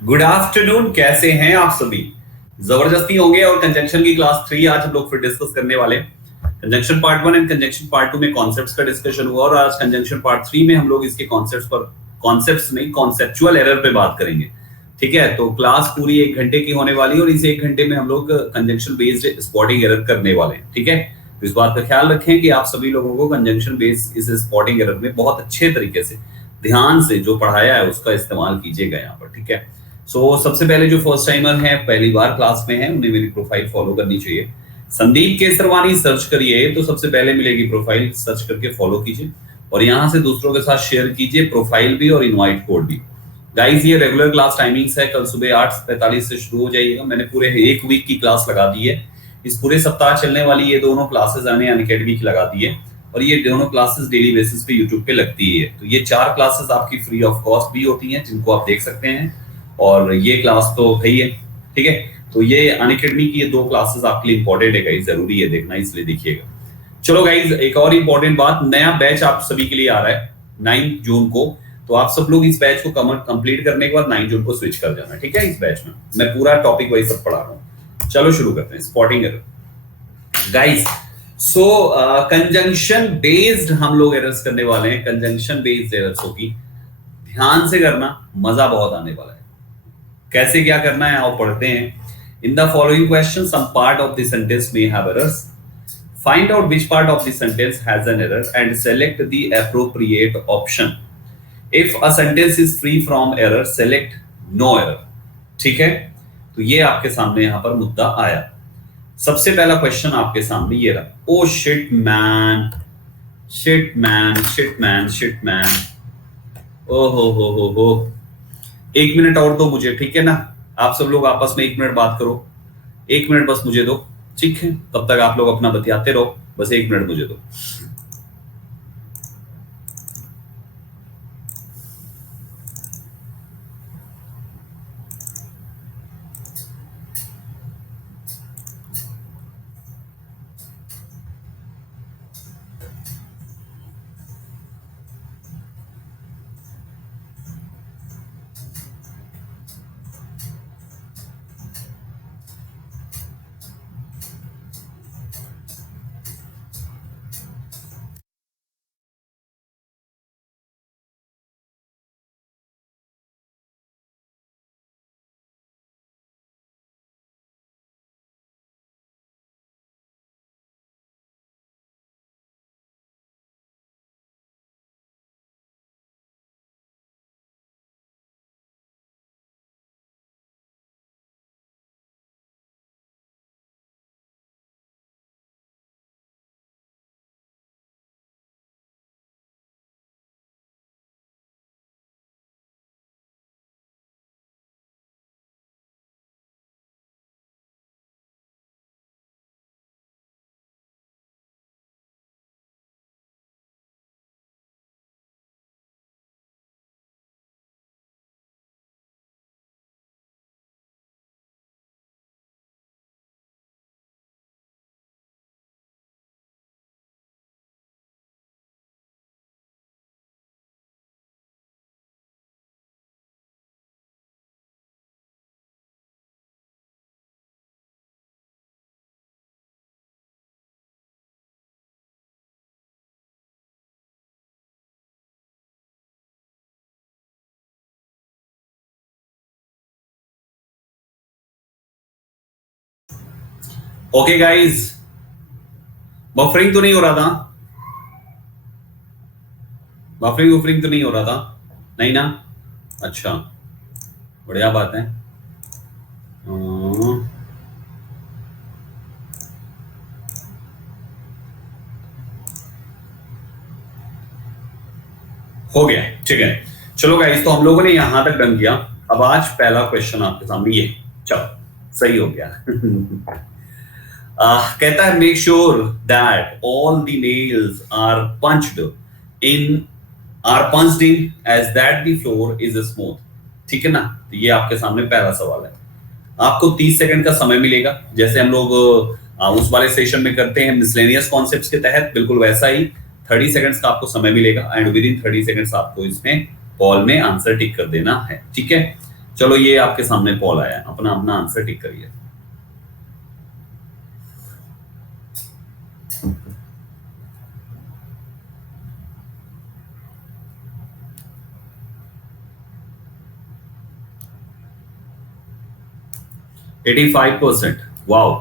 Good afternoon, कैसे हैं आप सभी। जबरदस्ती होंगे और कंजंक्शन की क्लास 3 आज हम लोग फिर डिस्कस करने वाले। Conjunction part 1 and conjunction part 2 में कॉन्सेप्ट्स का डिस्कशन हुआ और आज कंजंक्शन पार्ट 3 में हम लोग इसके कॉन्सेप्ट्स नहीं, कॉन्सेप्चुअल एरर पे बात करेंगे। ठीक है, तो क्लास पूरी 1 घंटे की होने वाली है और इस 1 घंटे में हम लोग कंजंक्शन बेस्ड स्पॉटिंग एरर करने वाले हैं। ठीक है, तो इस बात का ख्याल रखें कि आप सभी लोगों को कंजंक्शन बेस्ड इस स्पॉटिंग एरर में बहुत अच्छे तरीके से ध्यान से जो पढ़ाया है उसका इस्तेमाल कीजिएगा यहाँ पर। ठीक है, सबसे पहले जो फर्स्ट टाइमर हैं, पहली बार क्लास में हैं, उन्हें मेरी प्रोफाइल फॉलो करनी चाहिए। संदीप केसरवानी सर्च करिए तो सबसे पहले मिलेगी प्रोफाइल, सर्च करके फॉलो कीजिए और यहाँ से दूसरों के साथ शेयर कीजिए, प्रोफाइल भी और इनवाइट कोड भी। गाइस, ये रेगुलर क्लास टाइमिंग्स है, कल सुबह 8:45 से शुरू हो जाइएगा। मैंने पूरे 1 वीक की क्लास लगा दी है। इस पूरे सप्ताह चलने वाली ये दोनों क्लासेस मैंने अनअकैडमी की लगा दी है और ये दोनों क्लासेस डेली बेसिस पे यूट्यूब पे लगती है। तो ये 4 क्लासेस आपकी फ्री ऑफ कॉस्ट भी होती हैं, जिनको आप देख सकते हैं, और ये क्लास तो है ही है। ठीक है, तो ये अनअकैडमी की ये 2 क्लासेस आपके लिए इंपॉर्टेंट है गाइस, जरूरी है देखना, इसलिए देखिएगा। चलो गाइस, एक और इंपॉर्टेंट बात, नया बैच आप सभी के लिए आ रहा है 9 जून को। तो आप सब लोग इस बैच को कंप्लीट करने के बाद 9 जून को स्विच कर जाना। ठीक है, इस बैच में मैं पूरा टॉपिक वही सब पढ़ा रहा हूँ। चलो शुरू करते हैं। Spotting error guys, conjunction based हम लोग एरर्स करने वाले हैं। कंजंक्शन बेस्ड एरर्स होगी, ध्यान से करना, मजा बहुत आने वाला है। कैसे क्या करना है आओ पढ़ते हैं। In the following question some part of the sentence may have errors. Find out which part of the sentence has an error and select the appropriate option. If a sentence is free from error, select no error. ठीक है, तो ये आपके सामने यहां पर मुद्दा आया। सबसे पहला क्वेश्चन आपके सामने ये रहा, oh shit man, shit man, shit man, shit man, ओ हो। 1 मिनट और दो मुझे, ठीक है ना। आप सब लोग आपस में 1 मिनट बात करो, 1 मिनट बस मुझे दो, ठीक है। तब तक आप लोग अपना बतियाते रहो, बस 1 मिनट मुझे दो। ओके गाइस, बफरिंग तो नहीं हो रहा था, बफरिंग तो नहीं हो रहा था, नहीं ना। अच्छा, बढ़िया बात है। हो गया, ठीक है। चलो गाइस, तो हम लोगों ने यहां तक डन किया। अब आज पहला क्वेश्चन आपके सामने ये, चलो सही हो गया। कहता है make sure that all the nails are punched in as that the floor is smooth. ठीक है ना, तो ये आपके सामने पहला सवाल है। आपको 30 सेकंड का समय मिलेगा, जैसे हम लोग उस वाले सेशन में करते हैं मिसलेनियस कॉन्सेप्ट्स के तहत, बिल्कुल वैसा ही 30 सेकंड्स का आपको समय मिलेगा एंड विद इन 30 सेकंड्स आपको इसमें कॉल में आंसर टिक कर देना है। ठीक है, चलो ये आपके सामने पॉल आया है, अपना अपना आंसर टिक करिए। एटी 85%। वाओ,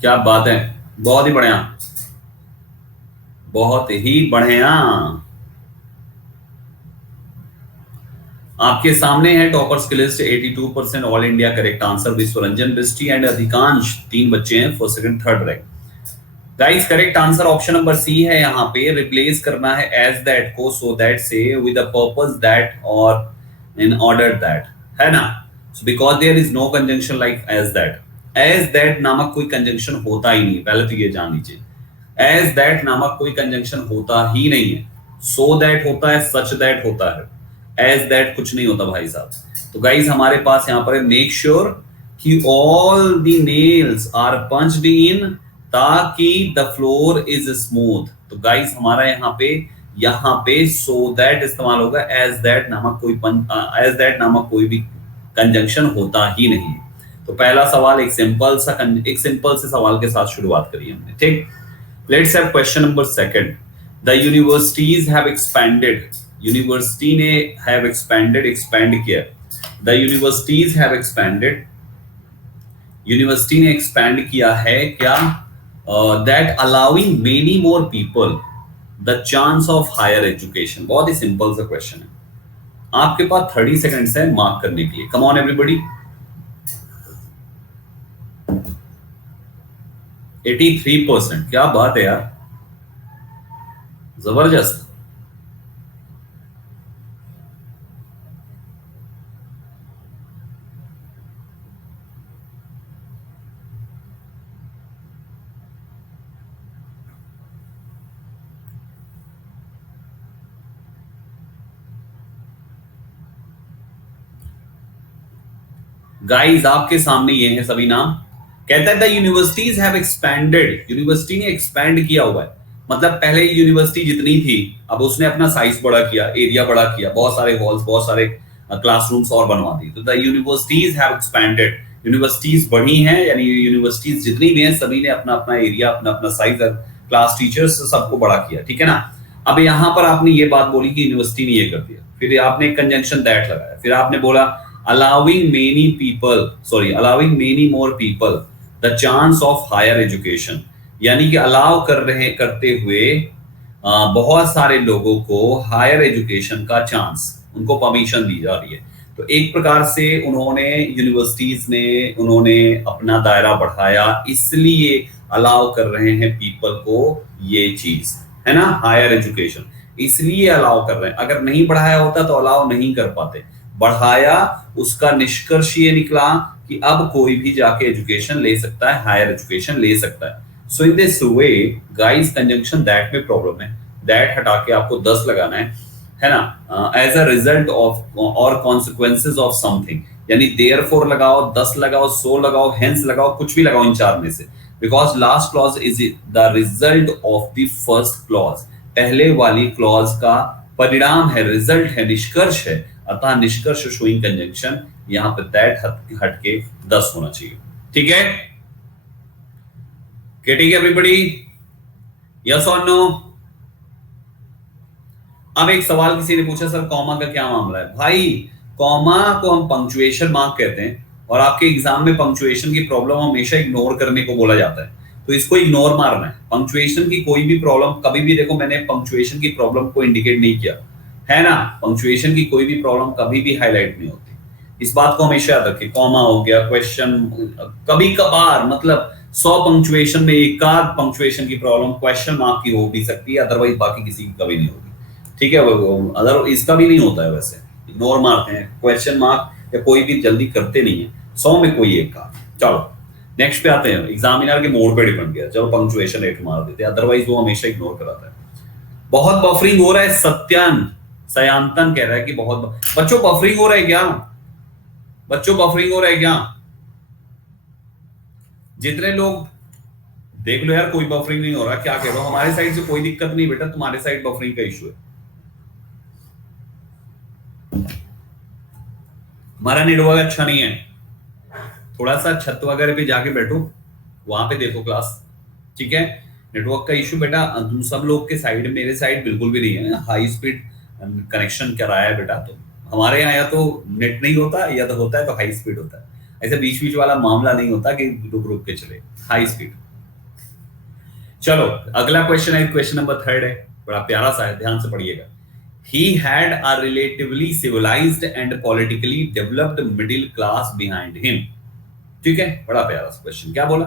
क्या बात है, बहुत ही बढ़िया, बहुत ही बढ़िया। आपके सामने है टॉपर्स की list. 82% all India correct answer Vishwaranjan Bisti and अधिकांश, 3 बच्चे हैं first second third rank. Guys correct answer option number C है। यहाँ पे रिप्लेस करना है एज दैट को सो दैट से विद अ पर्पस दैट और इन ऑर्डर दैट, है ना। So because there is no conjunction like as that. As that नामक कोई कंजंक्शन होता ही नहीं, पहले तो ये जान लीजिए। एज दैट नामक कोई कंजंक्शन होता ही नहीं है। सो दैट होता है, सच दैट होता है, एज दैट कुछ नहीं होता भाई साहब। तो गाइस हमारे पास यहाँ पर मेक श्योर कि all the nails are punched in ताकि द फ्लोर इज स्मूथ। तो गाइस हमारा यहाँ पे सो दैट इस्तेमाल होगा, एज दैट नामक कोई भी कंजंक्शन होता ही नहीं। तो पहला सवाल एक सिंपल से सवाल के साथ शुरुआत करी हमने, ठीक। Let's have question number second. The universities have expanded, university ने हैव एक्सपेंडेड, एक्सपेंड किया। The universities have expanded, university ने एक्सपेंड किया है क्या, that allowing many more people the chance of higher education. बहुत ही सिंपल सा क्वेश्चन है, आपके पास 30 सेकंड्स है मार्क करने के लिए। कम ऑन एवरीबॉडी। 83%, क्या बात है यार, जबरदस्त। गाइस आपके सामने ये हैं सभी नाम। कहता है the universities have expanded, university ने एक्सपेंड किया हुआ है, मतलब पहले यूनिवर्सिटी जितनी थी अब उसने अपना साइज बड़ा किया, एरिया बड़ा किया, बहुत सारे हॉल्स, बहुत सारे क्लासरूम्स और बनवा दी। तो the universities have expanded, universities बढ़ी हैं, यानी यूनिवर्सिटीज जितनी भी हैं सभी ने अपना अपना एरिया, अपना अपना साइज, क्लास टीचर्स सबको बड़ा किया, ठीक है ना। अब यहाँ पर आपने ये बात बोली कि यूनिवर्सिटी ने ये कर दिया, फिर आपने कंजंक्शन दैट लगाया, फिर आपने बोला allowing many more people the chance of higher education, यानी कि अलाउ करते हुए बहुत सारे लोगों को हायर एजुकेशन का चांस, उनको परमिशन दी जा रही है। तो एक प्रकार से उन्होंने अपना दायरा बढ़ाया, इसलिए अलाउ कर रहे हैं पीपल को ये चीज, है ना, हायर एजुकेशन, इसलिए अलाउ कर रहे हैं। अगर नहीं बढ़ाया होता तो अलाउ नहीं कर पाते, बढ़ाया, उसका निष्कर्ष ये निकला कि अब कोई भी जाके एजुकेशन ले सकता है, हायर एजुकेशन ले सकता है। So in this way guys conjunction that में प्रॉब्लम है, दैट हटा के आपको 10 लगाना है ना, एज अ रिजल्ट ऑफ और कॉन्सिक्वेंसेस ऑफ समथिंग, यानी देयरफॉर लगाओ, 10 लगाओ, 100 लगाओ, हेंस लगाओ, कुछ भी लगाओ इन चार में से, because last clause is the result of the first clause, पहले वाली क्लॉज का परिणाम है, रिजल्ट है, निष्कर्ष है, अतः निष्कर्ष शोइंग कंजंक्शन यहां पर दैट हट के 10 होना चाहिए, ठीक है। गेटिंग एवरीबॉडी, यस और नो। अब एक सवाल किसी ने पूछा, सर कॉमा का क्या मामला है। भाई कॉमा को हम पंक्चुएशन मार्क कहते हैं, और आपके एग्जाम में पंक्चुएशन की प्रॉब्लम हमेशा इग्नोर करने को बोला जाता है, तो इसको इग्नोर मारना है। पंक्चुएशन की कोई भी प्रॉब्लम, कभी भी देखो मैंने पंक्चुएशन की प्रॉब्लम को इंडिकेट नहीं किया, है ना, पंक्चुएशन की कोई भी प्रॉब्लम कभी भी हाईलाइट नहीं होती, इस बात को हमेशा याद रखें। कॉमा हो गया, क्वेश्चन, कभी कभार मतलब 100 पंक्चुएशन में एक आध पंक्चुएशन की प्रॉब्लम क्वेश्चन मार्क की हो भी सकती है, अदरवाइज बाकी किसी की कभी नहीं होगी, ठीक है। अदर इसका भी नहीं होता है, वैसे इग्नोर मारते हैं क्वेश्चन मार्क, या कोई भी जल्दी करते नहीं है, 100 में कोई एक का। चलो नेक्स्ट पे आते हैं, एग्जामिनर के मोड पे डिपेंड किया, चलो पंक्चुएशन रेट मार देते हैं, अदरवाइज वो हमेशा इग्नोर कराता है। बहुत बफरिंग हो रहा है, सयांतन कह रहा है कि बहुत बच्चों बफरिंग हो रहा है क्या, बच्चों बफरिंग हो रहा है क्या। जितने लोग देख लो यार, कोई बफरिंग नहीं हो रहा, क्या कह रहा हूं, हमारे साइड से कोई दिक्कत नहीं बेटा, तुम्हारे साइड बफरिंग का इशू है। हमारा नेटवर्क अच्छा नहीं है, थोड़ा सा छत वगैरह पे जाके बैठो, वहां पे देखो क्लास, ठीक है। नेटवर्क का इशू बेटा तुम सब लोग के साइड, मेरे साइड बिल्कुल भी नहीं है, हाई स्पीड कनेक्शन कराया है बेटा। तो हमारे यहाँ या तो नेट नहीं होता, या तो होता है तो हाई स्पीड होता है, ऐसे बीच बीच वाला मामला नहीं होता कि रुक रुक के चले, हाई स्पीड। चलो अगला क्वेश्चन है, क्वेश्चन नंबर 3 है, बड़ा प्यारा सा है, ध्यान से पढ़िएगा। He had a relatively civilized and politically developed middle class behind him। ठीक है, बड़ा प्यारा सा क्वेश्चन। क्या बोला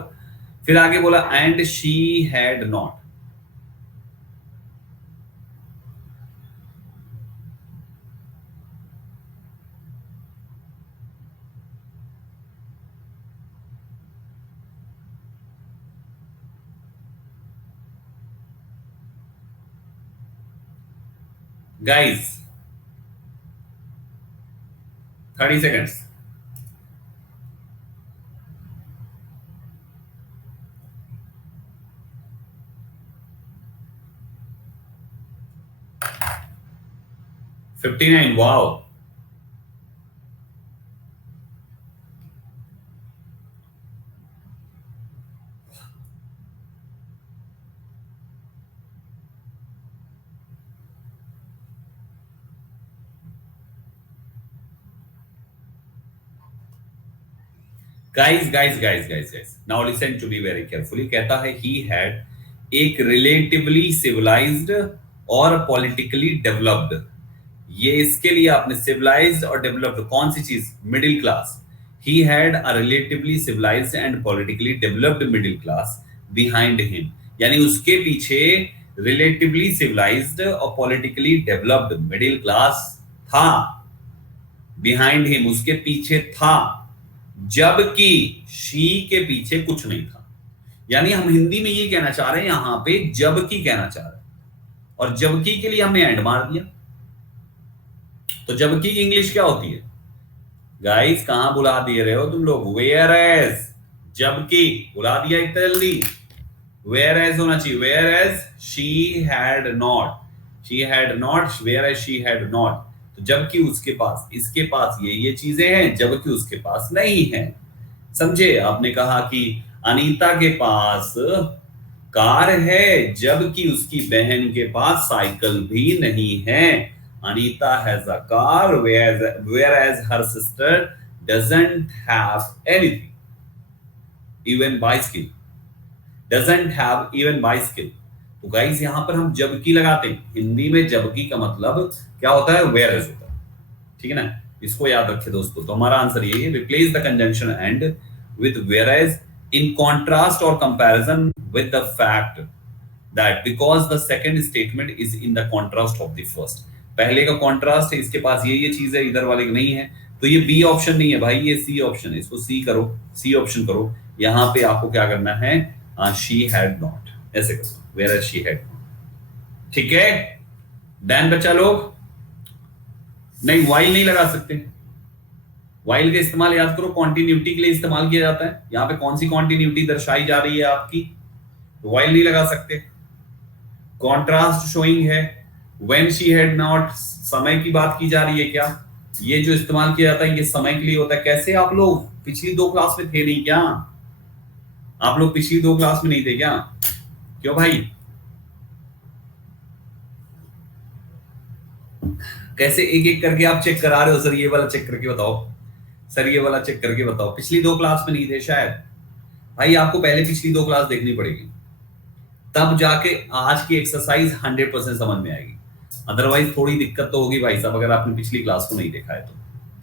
फिर आगे, बोला and she had not. Guys 30 सेकेंड्स। Fifty nine, wow. Guys guys guys guys guys, now listen to be very carefully. कहता है ही हैड एक रिलेटिवली सिविलाइज्ड और पॉलिटिकली डेवलप्ड। ये इसके लिए आपने सिविलाइज्ड और डेवलप्ड कौन सी चीज, middle class. He had a relatively civilised and politically developed middle class behind him, यानी उसके पीछे रिलेटिवली सिविलाइज्ड और पॉलिटिकली डेवलप्ड मिडिल क्लास था। बिहाइंड हिम, उसके पीछे था, जबकि शी के पीछे कुछ नहीं था। यानी हम हिंदी में ये कहना चाह रहे हैं यहां पे, जबकि कहना चाह रहे हैं, और जबकि के लिए हमने एंड मार दिया। तो जबकि की इंग्लिश क्या होती है गाइस, कहां बुला दिए रहे हो तुम लोग, वेयर एज। जबकि बुला दिया इतना जल्दी, वेयर एज होना चाहिए, whereas she had not, she had not, whereas she had not. तो जबकि उसके पास, इसके पास ये चीजें हैं, जबकि उसके पास नहीं है। समझे, आपने कहा कि अनीता के पास कार है, जबकि उसकी बहन के पास साइकिल भी नहीं है। Anita has a car, whereas her sister doesn't have anything, even bicycle, doesn't have even bicycle। तो गाइस यहां पर हम जबकि लगाते हैं, हिंदी में जबकि का मतलब क्या होता है, whereas होता है, ठीक है ना। इसको याद रखें दोस्तों। तो हमारा आंसर ये है, replace the conjunction and with whereas in contrast or comparison with the fact that because the second statement is in the contrast of the first। पहले का कॉन्ट्रास्ट है, इसके पास ये चीज है, इधर वाले की नहीं है, तो ये बी ऑप्शन नहीं है भाई, ये सी ऑप्शन है। इसको सी करो, सी ऑप्शन करो। यहां पे आपको क्या करना है, शी हैड नॉट, ऐसे करो, वेयर शी हैड नॉट। ठीक है, डन बच्चा लोग। नहीं, वाइल नहीं लगा सकते। वाइल का इस्तेमाल याद करो कॉन्टिन्यूटी के लिए इस्तेमाल किया जाता है। यहां पे कौन सी कॉन्टिन्यूटी दर्शाई जा रही है आपकी, तो वाइल नहीं लगा सकते। कॉन्ट्रास्ट शोइंग है, व्हेन शी हैड नॉट, समय की बात की जा रही है क्या, ये जो इस्तेमाल किया जाता है ये समय के लिए होता है। कैसे, आप लोग पिछली 2 क्लास में थे नहीं क्या, आप लोग पिछली 2 क्लास में नहीं थे क्या, क्यों भाई, कैसे एक एक करके आप चेक करा रहे हो, सर ये वाला चेक करके बताओ, सर ये वाला चेक करके बताओ। पिछली 2 क्लास में नहीं थे शायद, भाई आपको पहले पिछली 2 क्लास देखनी पड़ेगी, तब जाके आज की एक्सरसाइज 100% समझ में आएगी। अदरवाइज थोड़ी दिक्कत तो होगी भाई साहब, अगर आपने पिछली क्लास को नहीं देखा है तो।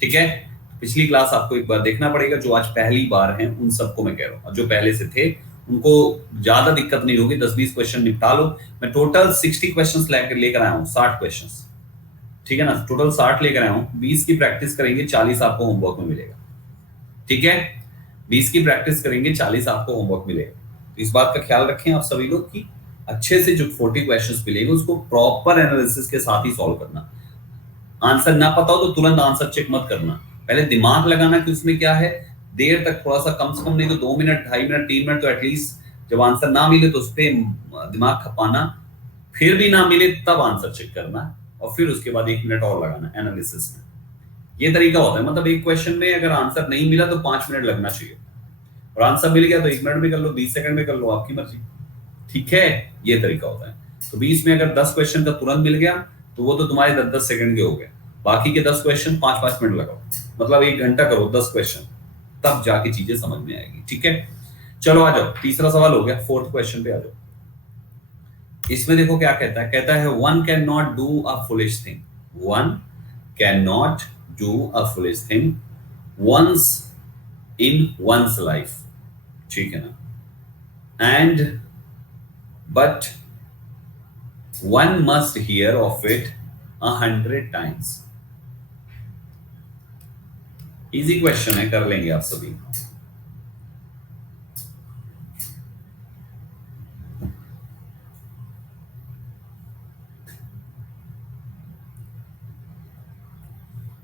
ठीक है, पिछली क्लास आपको एक बार देखना पड़ेगा। जो आज पहली बार हैं उन सबको मैं कह रहा हूँ, जो पहले से थे उनको ज्यादा दिक्कत नहीं होगी, 10-20 क्वेश्चन निपटा लो। मैं टोटल 60 क्वेश्चन लेकर आया हूँ, 60 क्वेश्चन, ठीक है ना, टोटल 60 लेकर आया हूँ। 20 की प्रैक्टिस करेंगे, 40 आपको होमवर्क में मिलेगा। ठीक है, 20 की प्रैक्टिस करेंगे, 40 आपको होमवर्क मिलेगा। तो इस बात का ख्याल रखें आप सभी लोग कि अच्छे से जो 40 क्वेश्चंस मिलेंगे उसको प्रॉपर एनालिसिस के साथ ही सॉल्व करना। आंसर ना पता हो तो तुरंत आंसर चेक मत करना, पहले दिमाग लगाना कि उसमें क्या है, देर तक थोड़ा सा, कम से कम नहीं तो 2 मिनट, 2.5 मिनट, 3 मिनट तो एटलीस्ट, जब आंसर ना मिले तो उस पर दिमाग खपाना, फिर भी ना मिले तब आंसर चेक करना, और फिर उसके बाद 1 मिनट और लगाना एनालिसिस में। ये तरीका होता है, मतलब एक क्वेश्चन में अगर आंसर नहीं मिला तो 5 मिनट लगना चाहिए, और आंसर मिल गया तो 1 मिनट में कर लो, 20 सेकंड में कर लो, आपकी मर्जी। ठीक है, ये तरीका होता है। तो 20 में अगर 10 क्वेश्चन का तुरंत मिल गया तो वो तो तुम्हारे 10-10 सेकंड के हो गए, बाकी के 10 क्वेश्चन 5-5 मिनट लगाओ, मतलब 1 घंटा करो 10 क्वेश्चन, तब जाके चीजें समझ में आएगी। ठीक है, चलो आ जाओ, तीसरा सवाल हो गया, फोर्थ क्वेश्चन पे आ जाओ। इसमें देखो क्या कहता है one can not do a foolish thing, one can not do a foolish thing once in once life, ठीक है ना, and but one must hear of it 100 times। Easy question है, कर लेंगे आप सभी।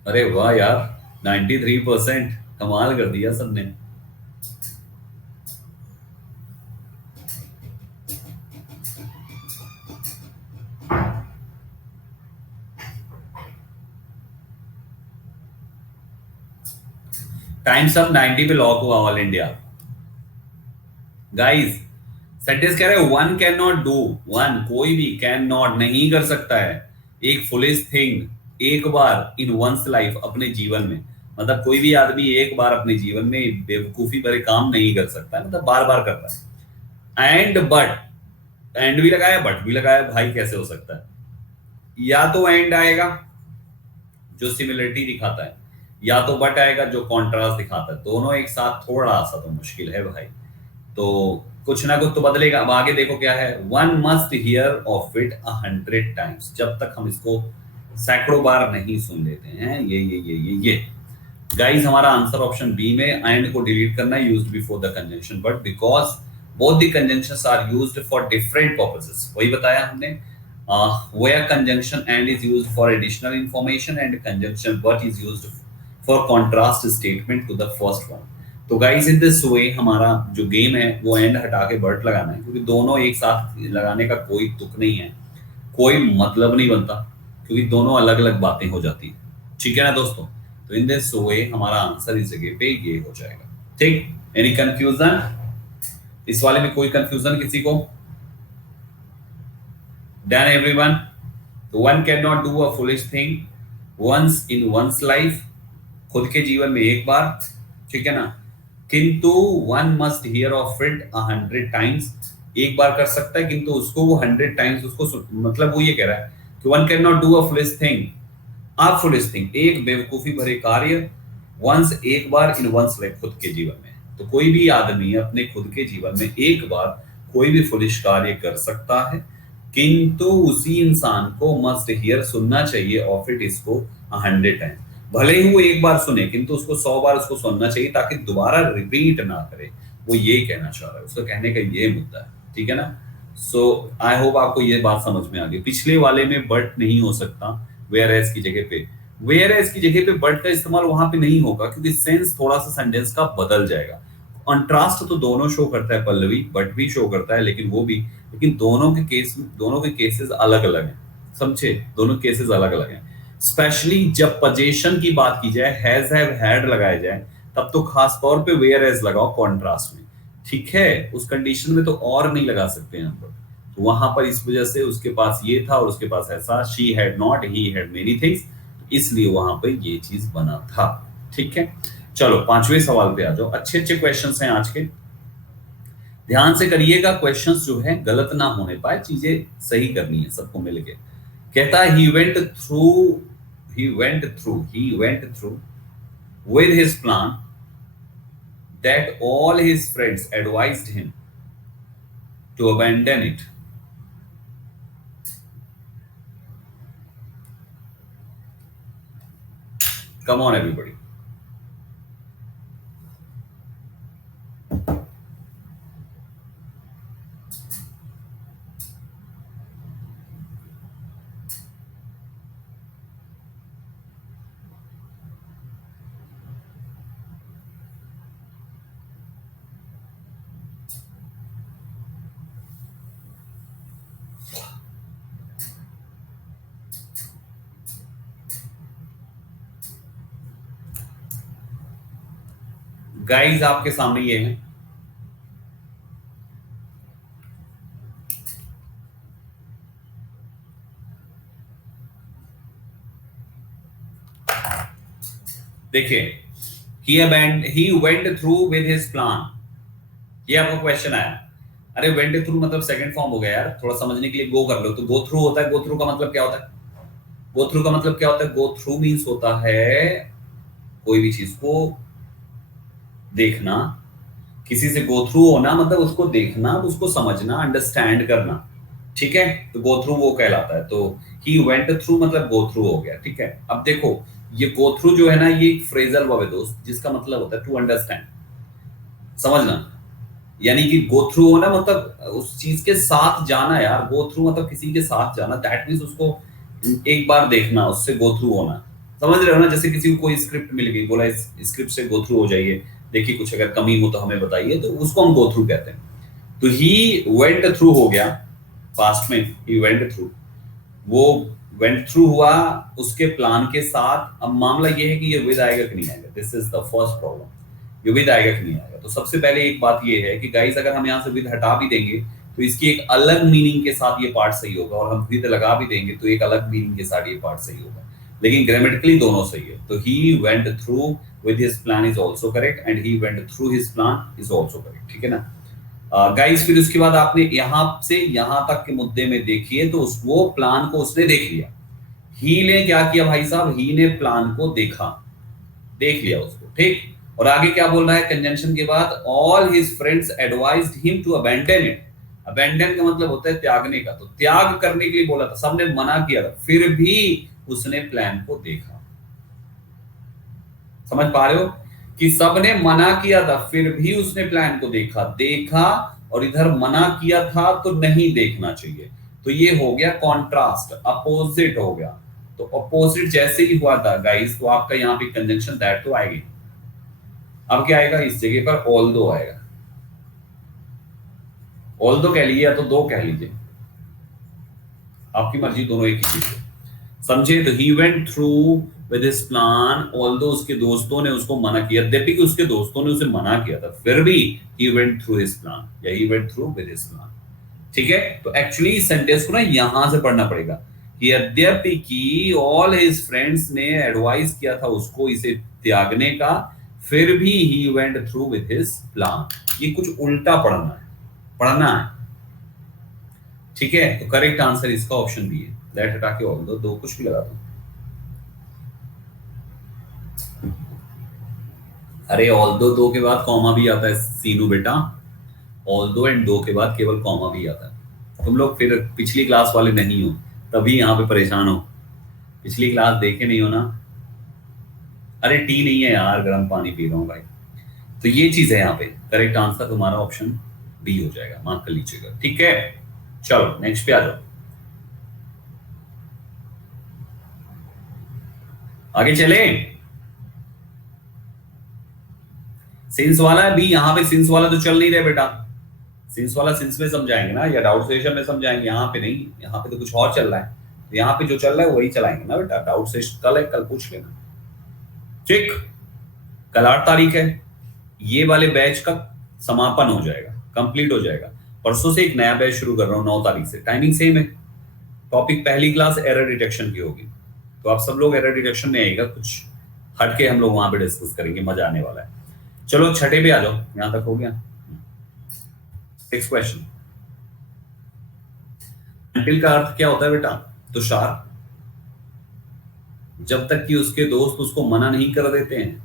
अरे वाह यार, 93%, कमाल कर दिया सबने। टाइम्स अप 90 पे लॉक हुआ ऑल इंडिया। गाइस, सेंटेंस कह रहे हैं one can not do, one कोई भी कैन नॉट नहीं कर सकता है एक फुलिश थिंग एक बार इन वंस लाइफ अपने जीवन में, मतलब कोई भी आदमी एक बार अपने जीवन में बेवकूफी भरे काम नहीं कर सकता है, मतलब बार बार करता है। एंड बट, एंड भी लगाया बट भी लगाया, भाई कैसे हो सकता है? या तो एंड आएगा जो सिमिलरिटी दिखाता है, या तो बट आएगा जो कॉन्ट्रास्ट दिखाता है, दोनों एक साथ थोड़ा सा तो मुश्किल है भाई। तो कुछ ना कुछ तो बदलेगा। अब आगे देखो क्या है, one must hear of it 100 times, जब तक हम इसको सैकड़ों बार नहीं सुन लेते हैं। ये गाइस, हमारा आंसर ऑप्शन बी में, एंड को डिलीट करना है, used before the conjunction but, because both the conjunctions are used for different purposes. वही बताया हमने, where conjunction and is used for additional information and conjunction but is used for contrast statement to the first one। तो guys in this वे हमारा जो game है वो and हटा के बर्ट लगाना है, क्योंकि दोनों एक साथ लगाने का कोई तुक नहीं है, कोई मतलब नहीं बनता, क्योंकि दोनों अलग अलग बातें हो जाती है। ठीक है ना दोस्तों? तो इन दिस वे हमारा आंसर इस जगह पे ये हो जाएगा। ठीक, एनी कंफ्यूजन इस वाले में? कोई कंफ्यूजन किसी को? Done everyone? तो one can not do a foolish thing once in once life, खुद के जीवन में एक बार, ठीक है ना, किंतु one must hear of it 100 times, एक बार कर सकता है किंतु उसको वो 100 times उसको मतलब वो ये कह रहा है कि one can not do a foolish thing, a foolish thing एक बेवकूफी भरे कार्य, वंस एक बार इन वंस लाइफ खुद के जीवन में। तो कोई भी आदमी अपने खुद के जीवन में एक बार कोई भी फुलिश कार्य कर सकता है, किंतु उसी इंसान को मस्ट हियर सुनना चाहिए ऑफ इट इसको 100 टाइम। भले ही वो एक बार सुने किंतु उसको 100 बार उसको सुनना चाहिए ताकि दोबारा रिपीट ना करे। वो ये कहना चाह रहा है, उसका कहने का ये मुद्दा है। ठीक है ना? सो आई होप आपको ये बात समझ में आ गई। पिछले वाले में बट नहीं हो सकता वेयर एज की जगह पे, वेयर एज की जगह पे बट का इस्तेमाल वहां पे नहीं होगा, क्योंकि सेंस थोड़ा सा सेंटेंस का बदल जाएगा। कंट्रास्ट तो दोनों शो करता है, पल्लवी बट भी शो करता है, लेकिन वो भी, लेकिन दोनों के केस, दोनों के केसेस अलग अलग हैं, समझे? दोनों केसेस अलग अलग हैं। स्पेशली जब पोजीशन की बात की जाए, हैज हैव हैड लगाया जाए, तब तो खास तौर पे वेयर एज लगाओ कॉन्ट्रास्ट में। ठीक है, उस कंडीशन में तो और नहीं लगा सकते हैं हम लोग, तो वहां पर इस वजह से उसके पास ये था और उसके पास ऐसा, she had not, he had many things, इसलिए वहां पर ये चीज बना था। ठीक है, चलो पांचवें सवाल पे आ जाओ। अच्छे अच्छे क्वेश्चंस हैं आज के, ध्यान से करिएगा। क्वेश्चंस जो है गलत ना होने पाए, चीजें सही करनी है सबको मिलके। कहता है he went through with his plan that all his friends advised him to abandon it। Come on everybody। Guys आपके सामने ये है, देखिए, he went through with his plan। ये आपको क्वेश्चन आया। अरे वेंट थ्रू मतलब सेकंड फॉर्म हो गया यार, थोड़ा समझने के लिए गो कर लो। तो गो थ्रू होता है, गो थ्रू का मतलब क्या होता है? गो थ्रू का मतलब क्या होता है? गो थ्रू मीन्स होता है कोई भी चीज को देखना, किसी से गो थ्रू होना मतलब उसको देखना, उसको समझना, अंडरस्टैंड करना। ठीक है, तो गो थ्रू वो कहलाता है। तो ही वेंट थ्रू मतलब गो थ्रू हो गया। ठीक है, अब देखो ये गो थ्रू जो है ना, ये एक फ्रेजल वर्ब है दोस्त, जिसका मतलब होता है टू अंडरस्टैंड, समझना। यानी कि गो थ्रू होना मतलब उस चीज के साथ जाना यार। गो थ्रू मतलब किसी के साथ जाना, दैट मींस उसको एक बार देखना, उससे गो थ्रू होना। समझ रहे हो ना? जैसे किसी को कोई स्क्रिप्ट मिल गई, बोला इस स्क्रिप्ट से गो थ्रू हो जाइए, देखिए कुछ अगर कमी हो तो हमें बताइए, तो उसको हम गो थ्रू कहते हैं। तो ही वेंट थ्रू हो गया, पास्ट में ही वेंट थ्रू, वो वेंट थ्रू हुआ उसके प्लान के साथ। अब मामला ये है कि ये विद आएगा कि नहीं आएगा, this is the first problem. ये विद आएगा कि नहीं आएगा? तो सबसे पहले एक बात ये है कि गाइस अगर हम यहाँ से विद हटा भी देंगे तो इसकी एक अलग मीनिंग के साथ ये पार्ट सही होगा, और हम विद लगा भी देंगे तो एक अलग मीनिंग के साथ ये पार्ट सही होगा। लेकिन ग्रामेटिकली दोनों सही है। तो ही went through with his plan is also correct, and he went through his plan is also correct. ठीक है ना गाइस? फिर उसके बाद आपने यहां से यहां तक के मुद्दे में देखिए, तो वो प्लान को उसने देख लिया। ही ने क्या किया भाई साहब? ही ने प्लान को देखा, देख लिया उसको। ठीक, और आगे क्या बोल रहा है कंजंक्शन के बाद? All his friends advised him to abandon it. Abandon का मतलब होता है त्यागने का, तो त्याग करने के लिए बोला था, सबने मना किया था, फिर भी उसने प्लान को देखा। समझ पा रहे हो कि सबने मना किया था फिर भी उसने प्लान को देखा, देखा, और इधर मना किया था तो नहीं देखना चाहिए। तो ये हो गया कॉन्ट्रास्ट, अपोजिट हो गया। तो अपोजिट जैसे ही हुआ था गाइस, तो आपका यहाँ पे कंजंक्शन दैट तो आएगी। अब क्या आएगा इस जगह पर? ऑल दो आएगा। ऑल दो कह लीजिए या तो दो कह लीजिए, आपकी मर्जी, दोनों एक ही चीज है। समझे? तो ही went through with his plan although उसके दोस्तों ने उसको मना किया, यद्यपि कि उसके दोस्तों ने उसे मना किया था, फिर भी he went through his plan, या he went through with his plan. ठीक है, तो एक्चुअली इस सेंटेंस को ना यहां से पढ़ना पड़ेगा कि यद्यपि कि ऑल हिज फ्रेंड्स ने एडवाइस किया था उसको इसे त्यागने का, फिर भी he went through with his plan. ये कुछ उल्टा पढ़ना है, पढ़ना है। ठीक है, तो करेक्ट आंसर इसका ऑप्शन बी है। दैट हटा के ऑल दो, दो कुछ भी लगा दो। अरे ऑल दो, दो के बाद कॉमा भी आता है सीनू बेटा। ऑल दो एंड दो के बाद केवल कॉमा भी आता है। तुम लोग फिर पिछली क्लास वाले नहीं हो, तभी यहाँ पे परेशान हो। पिछली क्लास देखे नहीं हो ना? अरे टी नहीं है यार, गर्म पानी पी रहा हूँ भाई। तो ये चीज है यहाँ पे। करेक्ट आंसर तुम्हारा ऑप्शन बी हो जाएगा, मार्क कर लीजिएगा। ठीक है, चलो नेक्स्ट पे आ जाओ, आगे चले। सिंस वाला है बी, यहाँ पे सिंस वाला तो चल नहीं रहा बेटा। सिंस वाला सिंस में समझाएंगे ना, या डाउट सेशन में समझाएंगे, यहाँ पे नहीं। यहाँ पे तो कुछ और चल रहा है, तो यहाँ पे जो चल रहा है वही चलाएंगे ना बेटा। डाउट सेशन कल है, कल पूछ लेना। ठीक, कल 8 तारीख है, ये वाले बैच का समापन हो जाएगा, कंप्लीट हो जाएगा। परसों से एक नया बैच शुरू कर रहा हूँ 9 तारीख से। टाइमिंग सेम है। टॉपिक पहली क्लास एरर डिटेक्शन की होगी, तो आप सब लोग एरर डिटेक्शन में आएगा, कुछ हटके हम लोग वहां पे डिस्कस करेंगे, मजा आने वाला है। चलो छठे पे आ जाओ, यहां तक हो गया। Next question. अनटिल का अर्थ क्या होता है बेटा? तुषार, जब तक कि उसके दोस्त उसको मना नहीं कर देते हैं,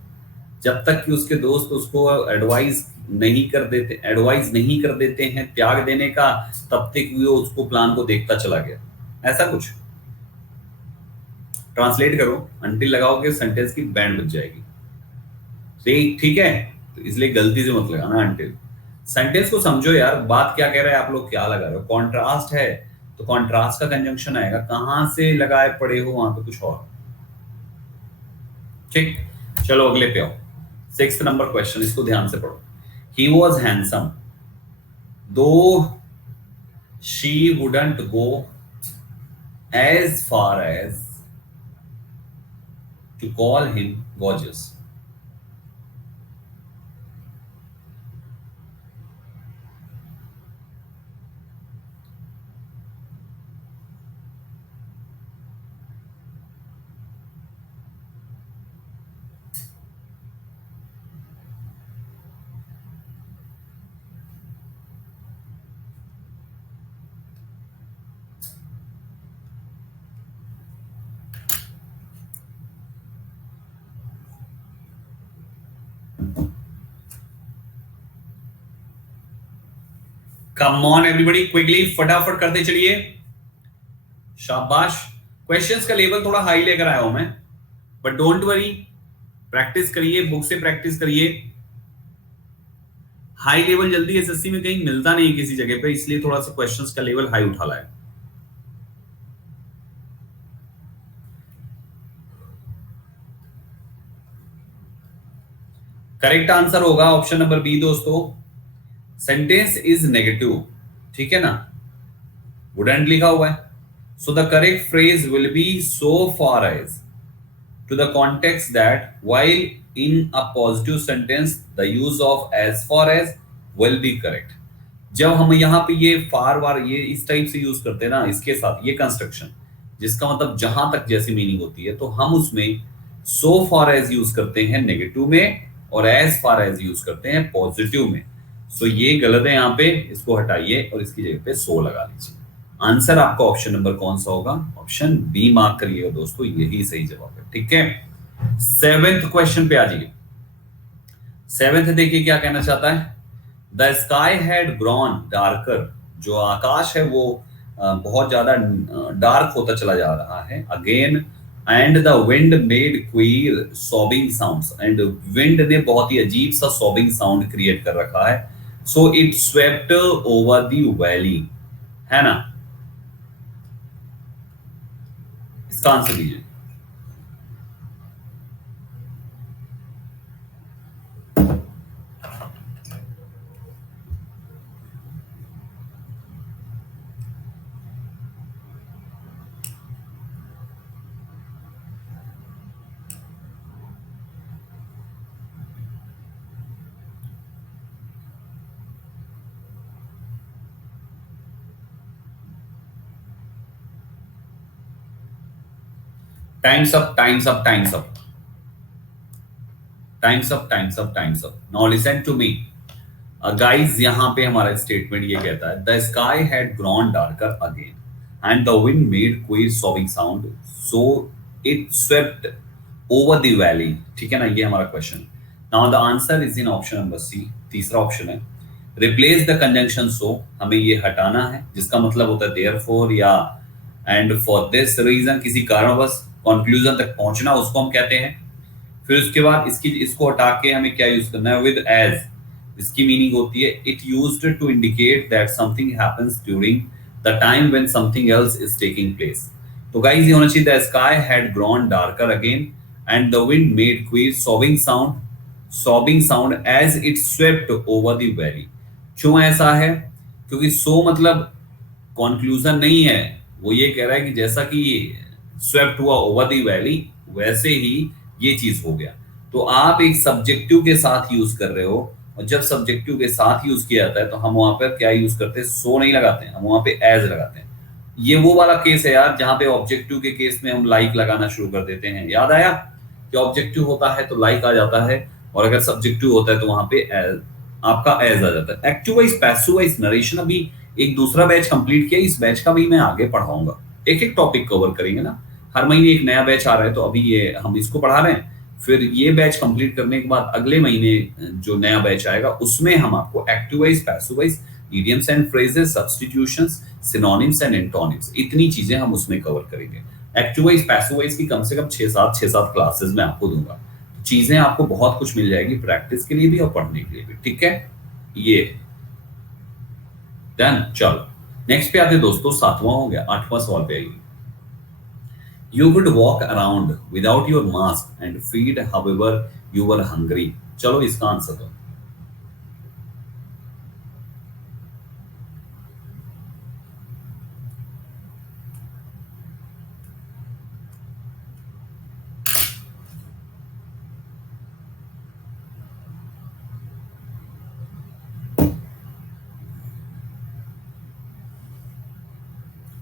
जब तक कि उसके दोस्त उसको एडवाइस नहीं कर देते हैं त्याग देने का, तब तक वो उसको प्लान को देखता चला गया, ऐसा कुछ। ट्रांसलेट करो, अनटिल लगाओगे सेंटेंस की बैंड बच जाएगी। ठीक ठीक है, तो इसलिए गलती से मत लगाना अनटिल। सेंटेंस को समझो यार, बात क्या कह रहा है, आप लोग क्या लगा रहे हो। कॉन्ट्रास्ट है तो कॉन्ट्रास्ट का कंजंक्शन आएगा, कहां से लगाए पड़े हो वहां पे कुछ और। ठीक, चलो अगले पे आओ। 6th नंबर क्वेश्चन, इसको ध्यान से पढ़ो। He was handsome though she wouldn't go as far as to call him gorgeous. Come on everybody, quickly फटाफट करते चलिए, शाबाश। क्वेश्चंस का लेवल थोड़ा हाई लेकर आया हूं मैं, बट डोंट वरी, प्रैक्टिस करिए, बुक से प्रैक्टिस करिए। हाई लेवल जल्दी एसएससी में कहीं मिलता नहीं किसी जगह पे, इसलिए थोड़ा सा क्वेश्चंस का लेवल हाई उठा लाए। करेक्ट आंसर होगा ऑप्शन नंबर बी दोस्तों, सेंटेंस इज नेगेटिव, ठीक है ना, वुडंट लिखा हुआ है। So the correct phrase will be so far as to the context that while in a positive sentence the use of as far as will be correct। जब हम यहाँ पे ये फार वार ये इस टाइप से यूज करते हैं ना, इसके साथ ये कंस्ट्रक्शन जिसका मतलब जहां तक जैसी मीनिंग होती है, तो हम उसमें so far as यूज करते हैं नेगेटिव में और as far as यूज करते हैं पॉजिटिव में। सो ये गलत है, यहाँ पे इसको हटाइए और इसकी जगह पे सो लगा लीजिए। आंसर आपका ऑप्शन नंबर कौन सा होगा? ऑप्शन बी मार्क करिएगा दोस्तों, यही सही जवाब है, ठीक है। सेवेंथ क्वेश्चन पे आ जाइए। सेवेंथ देखिए क्या कहना चाहता है, the sky had grown darker, जो आकाश है वो बहुत ज्यादा डार्क होता चला जा रहा है again, and the wind made queer sobbing sounds, and wind ने बहुत ही अजीब सा सॉबिंग साउंड क्रिएट कर रखा है। So it swept over the valley, है ना, इसका आंसर दीजिए। Time's up, times up, times up, times up, times up, times up. Now listen to me guys, यहां पे हमारा स्टेटमेंट ये कहता है, the sky had grown darker again and the wind made queer sobbing sound, so it swept over the valley, ठीक है ना, ये हमारा question. Now the answer is in option number सी, तीसरा ऑप्शन है। रिप्लेस द कंजंक्शन सो, हमें ये हटाना है, जिसका मतलब होता है देयरफॉर या एंड फॉर दिस रीजन, किसी कारणवश कंक्लूजन तक पहुंचना, उसको हम कहते हैं। फिर उसके बाद इसको हटा के हमें क्या यूज करना है, विद एज, इसकी मीनिंग होती है it used to indicate that something happens during the time when something else is taking place. तो गाइस ये होना चाहिए, the sky had grown darker again and the wind made queer sobbing sound as it swept over the valley. क्यों ऐसा है? क्योंकि सो मतलब conclusion नहीं है, वो ये कह रहा है कि जैसा कि स्वेप्ट हुआ ओवर द वैली वैसे ही ये चीज हो गया। तो आप एक सब्जेक्टिव के साथ यूज कर रहे हो, और जब सब्जेक्टिव के साथ यूज किया जाता है तो हम वहां पर क्या यूज करते हैं, सो नहीं लगाते हैं, हम वहां पे एज लगाते हैं। ये वो वाला केस है यार जहां पे ऑब्जेक्टिव के केस में हम लाइक लगाना शुरू कर देते हैं, याद आया कि ऑब्जेक्टिव होता है तो लाइक आ जाता है, और अगर सब्जेक्टिव होता है तो वहां पे आपका एज आ जाता है। Active voice, passive wise narration अभी एक दूसरा बैच कंप्लीट किया, इस बैच का भी मैं आगे पढ़ाऊंगा, एक एक टॉपिक कवर करेंगे ना, हर महीने एक नया बैच आ रहा है, तो अभी ये हम इसको पढ़ा रहे हैं। फिर ये बैच कंप्लीट करने के बाद अगले महीने जो नया बैच आएगा उसमें हम आपको active voice, passive wise, idioms and phrases, substitutions, synonyms and antonyms, इतनी चीजें हम उसमें कवर करेंगे। एक्टिव वाइज, पैसिव वाइज की कम से कम 6-7 क्लासेस मैं आपको दूंगा, चीजें आपको बहुत कुछ मिल जाएगी प्रैक्टिस के लिए भी और पढ़ने के लिए भी, ठीक है। ये डन। चलो नेक्स्ट पे आते दोस्तों, 7वां हो गया, 8वां सवाल पे आइए। You could walk around without your mask and feed however you were hungry। चलो इसका आंसर दो।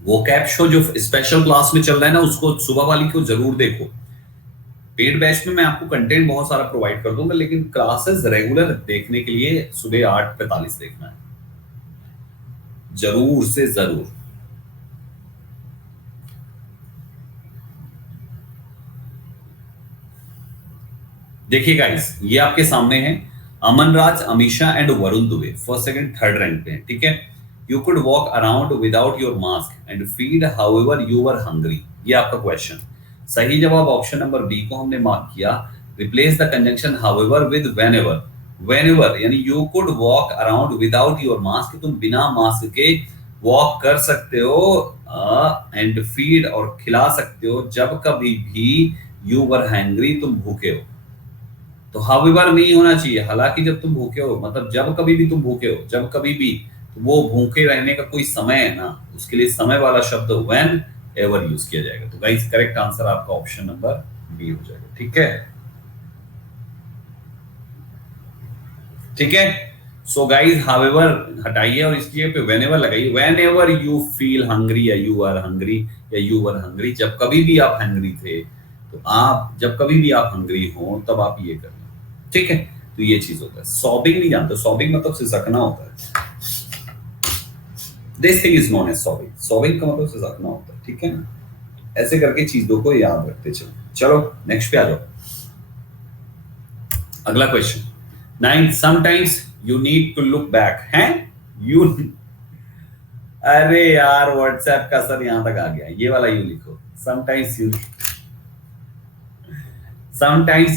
वो कैप शो जो स्पेशल क्लास में चल रहा है ना, उसको सुबह वाली को जरूर देखो। पेड बैच में मैं आपको कंटेंट बहुत सारा प्रोवाइड कर दूंगा, लेकिन क्लासेस रेगुलर देखने के लिए सुबह 8:45 देखना है, जरूर से जरूर। देखिए गाइस, ये आपके सामने है, Aman Raj, Amisha and Varun Dubey first second third rank पे हैं, ठीक है। You could walk around without your mask and feed however you were hungry. ये आपका क्वेश्चन। सही जवाब ऑप्शन नंबर बी को हमने मार्क किया। Replace the conjunction however with whenever. Whenever यानी you could walk around without your mask, तुम बिना मास्क के वॉक कर सकते हो एंड फीड और खिला सकते हो जब कभी भी यू वर हैंग्री, तुम भूखे हो। तो हाउएवर नहीं होना चाहिए, हालांकि जब तुम भूखे हो, मतलब जब कभी भी तुम भूखे हो, जब कभी भी, तो वो भूखे रहने का कोई समय है ना, उसके लिए समय वाला शब्द व्हेन एवर यूज किया जाएगा। तो गाइस करेक्ट आंसर आपका ऑप्शन नंबर बी हो जाएगा। ठीक है, ठीक है। सो गाइस हाउएवर हटाइए और इसकी जगह पे व्हेनेवर लगाइए। व्हेनेवर यू फील हंग्री या यू आर हंग्री या यू वर हंग्री, जब कभी भी आप हंग्री थे, तो आप जब कभी भी आप हंग्री हो तब आप ये करें। ठीक है, तो ये चीज होता है। सॉबिंग नहीं जानते, सॉबिंग मतलब सिसकना होता है। This thing is known as sobbing. Sobbing का मतलब सिसकना होता है। ठीक है ना, ऐसे करके चीजों को याद रखते चलो। चलो नेक्स्ट पे आ जाओ। अगला question 9, sometimes you need to look back है यू। अरे यार व्हाट्सएप का सर यहां तक आ गया, ये वाला यू लिखो। Sometimes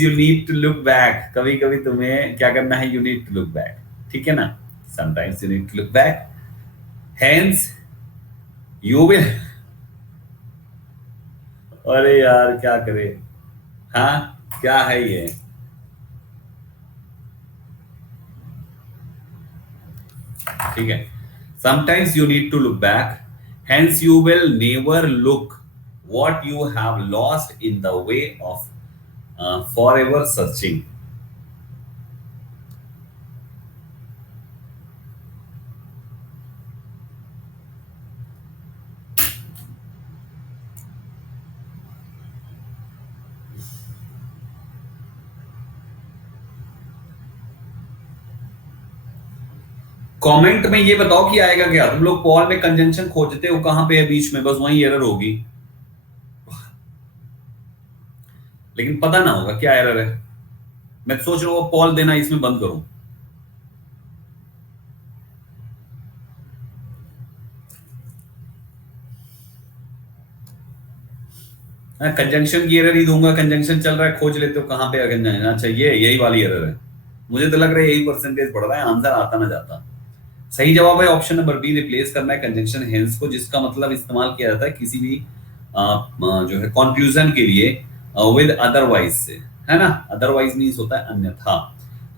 you need to look back, कभी कभी तुम्हें क्या करना है, you need to look back. ठीक है ना, sometimes you need to look back, hence you will. अरे यार क्या करे, हाँ क्या है ये, ठीक है। Sometimes you need to look back, hence you will never look what you have lost in the way of forever searching। Comment में ये बताओ कि आएगा क्या। तुम लोग पॉल में कंजंक्शन खोजते हो कहां पे है, बीच में, बस वहीं एरर होगी, लेकिन पता ना होगा क्या एरर है। मैं सोच रहा हूँ पॉल देना इसमें बंद करूं। कंजंक्शन की एरर ही दूंगा, कंजंक्शन चल रहा है, खोज लेते हो कहां पे कंजंक्शन। अच्छा ये यही वाली एरर है, मुझे तो लग रहा है यही परसेंटेज बढ़ रहा है, आंसर आता ना जाता। सही जवाब है ऑप्शन नंबर बी, रिप्लेस करना है कंजंक्शन हेंस को, जिसका मतलब इस्तेमाल किया जाता है किसी भी जो है कंक्लूजन के लिए विद अदरवाइज से, है ना। अदरवाइज मींस होता है अन्यथा।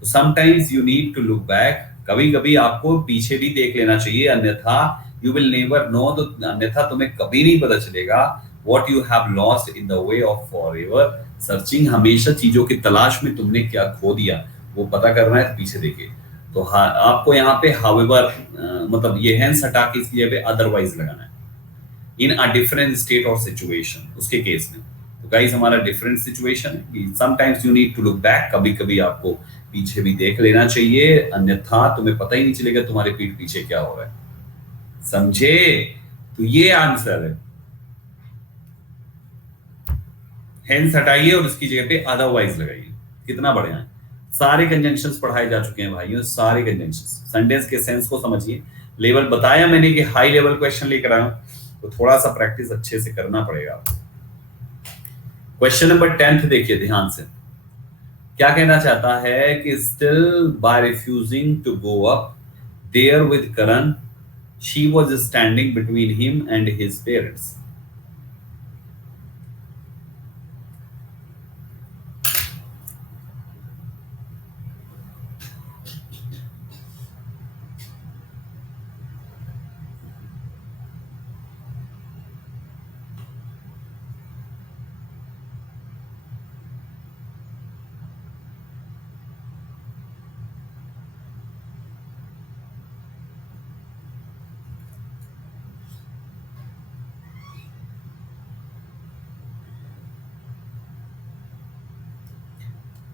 तो sometimes you need to look back, कभी कभी आपको पीछे भी देख लेना चाहिए, अन्यथा यू विल नेवर नो, तो अन्यथा तुम्हें कभी नहीं पता चलेगा what you have lost in the way of forever searching. हमेशा चीजों की तलाश में तुमने क्या खो दिया वो पता करना है, तो पीछे देखिए। तो हाँ आपको यहाँ पे हाउएवर मतलब ये हेंस हटा के इसकी जगह पे अदरवाइज लगाना है, इन अ डिफरेंट स्टेट और सिचुएशन, उसके केस में। तो गाइस हमारा डिफरेंट सिचुएशन है कि sometimes you need to look back, कभी कभी आपको पीछे भी देख लेना चाहिए, अन्यथा तुम्हें पता ही नहीं चलेगा तुम्हारे पीठ पीछे क्या हो रहा है। समझे, तो ये आंसर है। हेंस हटाइए और उसकी जगह पे अदरवाइज लगाइए। कितना बढ़िया है, सारे कंजंक्शंस पढ़ाए जा चुके हैं भाइयों, सारे कंजंक्शंस। सेंटेंस के सेंस को समझिए। लेवल बताया मैंने कि हाई लेवल क्वेश्चन लेकर आया हूं, तो थोड़ा सा प्रैक्टिस अच्छे से करना पड़ेगा। क्वेश्चन नंबर 10 देखिए ध्यान से, क्या कहना चाहता है कि still by refusing to go up there with Karan she was standing between him and his parents.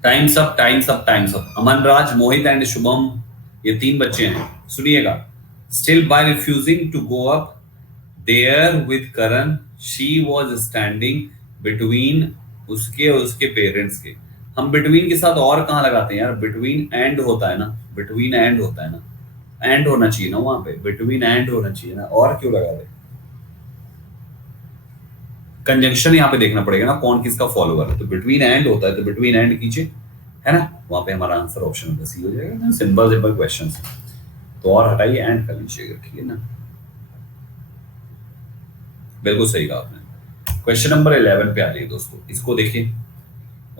Time's up, times up, times up. Aman Raj, Mohit and Shubham, ये 3 बच्चे हैं, सुनिएगा। Still by refusing to go up there with Karan she was standing between, उसके और उसके parents के। हम between के साथ और कहां लगाते हैं यार, बिटवीन एंड होता है ना, बिटवीन एंड होता है ना, एंड होना चाहिए ना वहां पे, बिटवीन एंड होना चाहिए ना, और क्यों लगा दे। कंजंक्शन यहाँ पे देखना पड़ेगा ना कौन किसका फॉलोअर है, तो बिटवीन एंड होता है तो बिटवीन एंड कीजिए, है ना, वहां पे हमारा आंसर ऑप्शन नंबर सी हो जाएगा। सिंपल सिंपल क्वेश्चन, तो और हटाइए एंड कर लीजिएगा, ठीक है ना। बिल्कुल सही कहा आपने। क्वेश्चन नंबर 11 पे आ जाइए दोस्तों, इसको देखिए।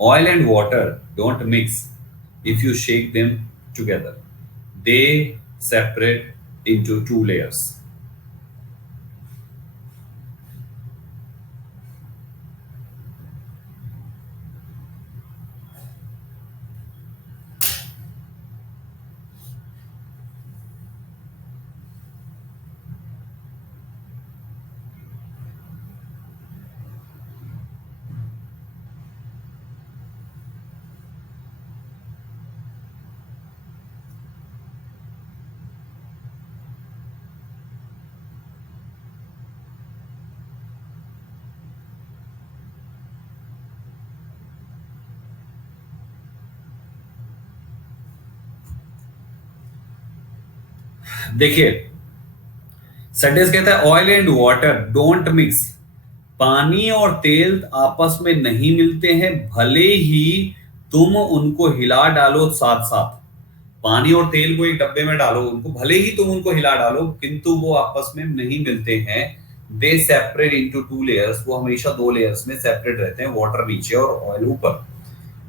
Oil and water don't mix if you shake them together, they separate into two layers. देखिए, सेंटेंस कहता है oil and water don't mix, पानी और तेल आपस में नहीं मिलते हैं, भले ही तुम उनको हिला डालो साथ साथ। पानी और तेल को एक डब्बे में डालो, उनको भले ही तुम उनको हिला डालो, किंतु वो आपस में नहीं मिलते हैं। दे सेपरेट इनटू टू लेयर्स, वो हमेशा दो लेयर्स में सेपरेट रहते हैं, वाटर नीचे और ऑयल ऊपर।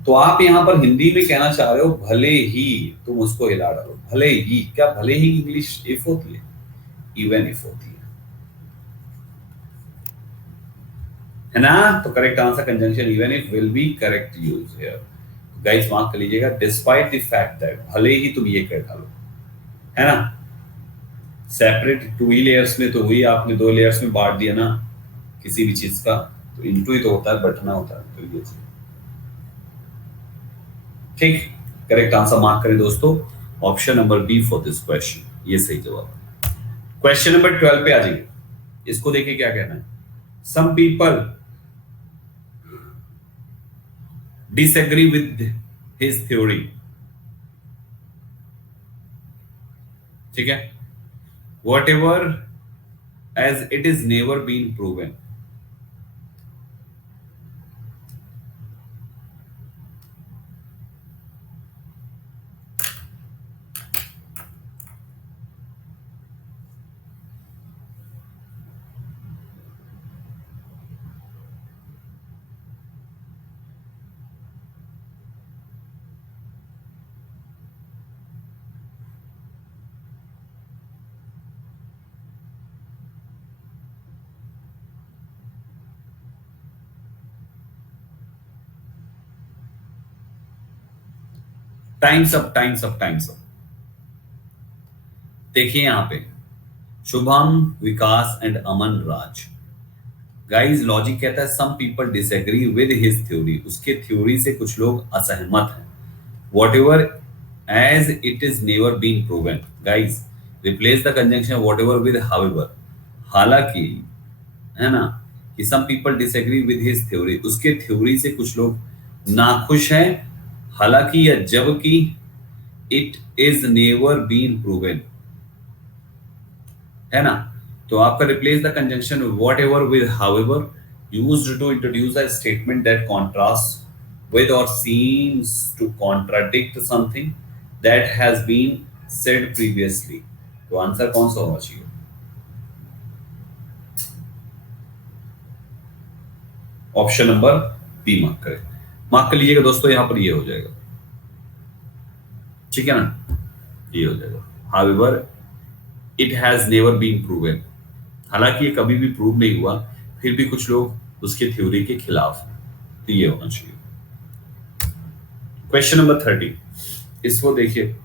तो आप यहां पर हिंदी में कहना चाह रहे हो भले ही तुम उसको हिला डालो, भले ही, क्या भले ही इंग्लिश इफ होती है, इवन इफ होती है ना। तो correct answer conjunction even if will be correct use here. Guys mark कर लीजिएगा, डिस्पाइट द फैक्ट दैट, भले ही तुम ये कर डालो, है ना। सेपरेट टू ही लेयर्स में तो हुई, आपने दो लेयर्स में बांट दिया ना किसी भी चीज का, तो इनटू ही तो होता है, बटना होता है, तो ये ठीक। करेक्ट आंसर मार्क करें दोस्तों, option number b for this question, ये सही जवाब। क्वेश्चन नंबर 12 पे आ जाइए, इसको देखिए क्या कहना है। Some people disagree with his theory, ठीक है, whatever as it is never been proven। Times up, times up, times up. देखिए यहां पे Shubham, Vikas and Aman Raj. Guys logic कहता है some people disagree with his theory, उसके थ्योरी से कुछ लोग असहमत हैं। Whatever as it is never been proven, guys replace the conjunction whatever with however. हालांकि, है ना, कि some people disagree with his theory, उसके थ्योरी से कुछ लोग नाखुश हैं, हालांकि या जबकि it is never been proven, है ना। तो आपका replace the conjunction whatever with however, used to introduce a statement that contrast with और seems to contradict something that has been said previously. तो आंसर कौन सा होना चाहिए? ऑप्शन नंबर बी मार्क करें, मार्क कर लीजिएगा दोस्तों, यहां पर ये हो जाएगा, ठीक है ना, ये हो जाएगा। However it has never been proven, हालांकि ये कभी भी प्रूव नहीं हुआ, फिर भी कुछ लोग उसके थ्योरी के खिलाफ हैं, तो ये होना चाहिए। क्वेश्चन नंबर 30, इसको देखिए।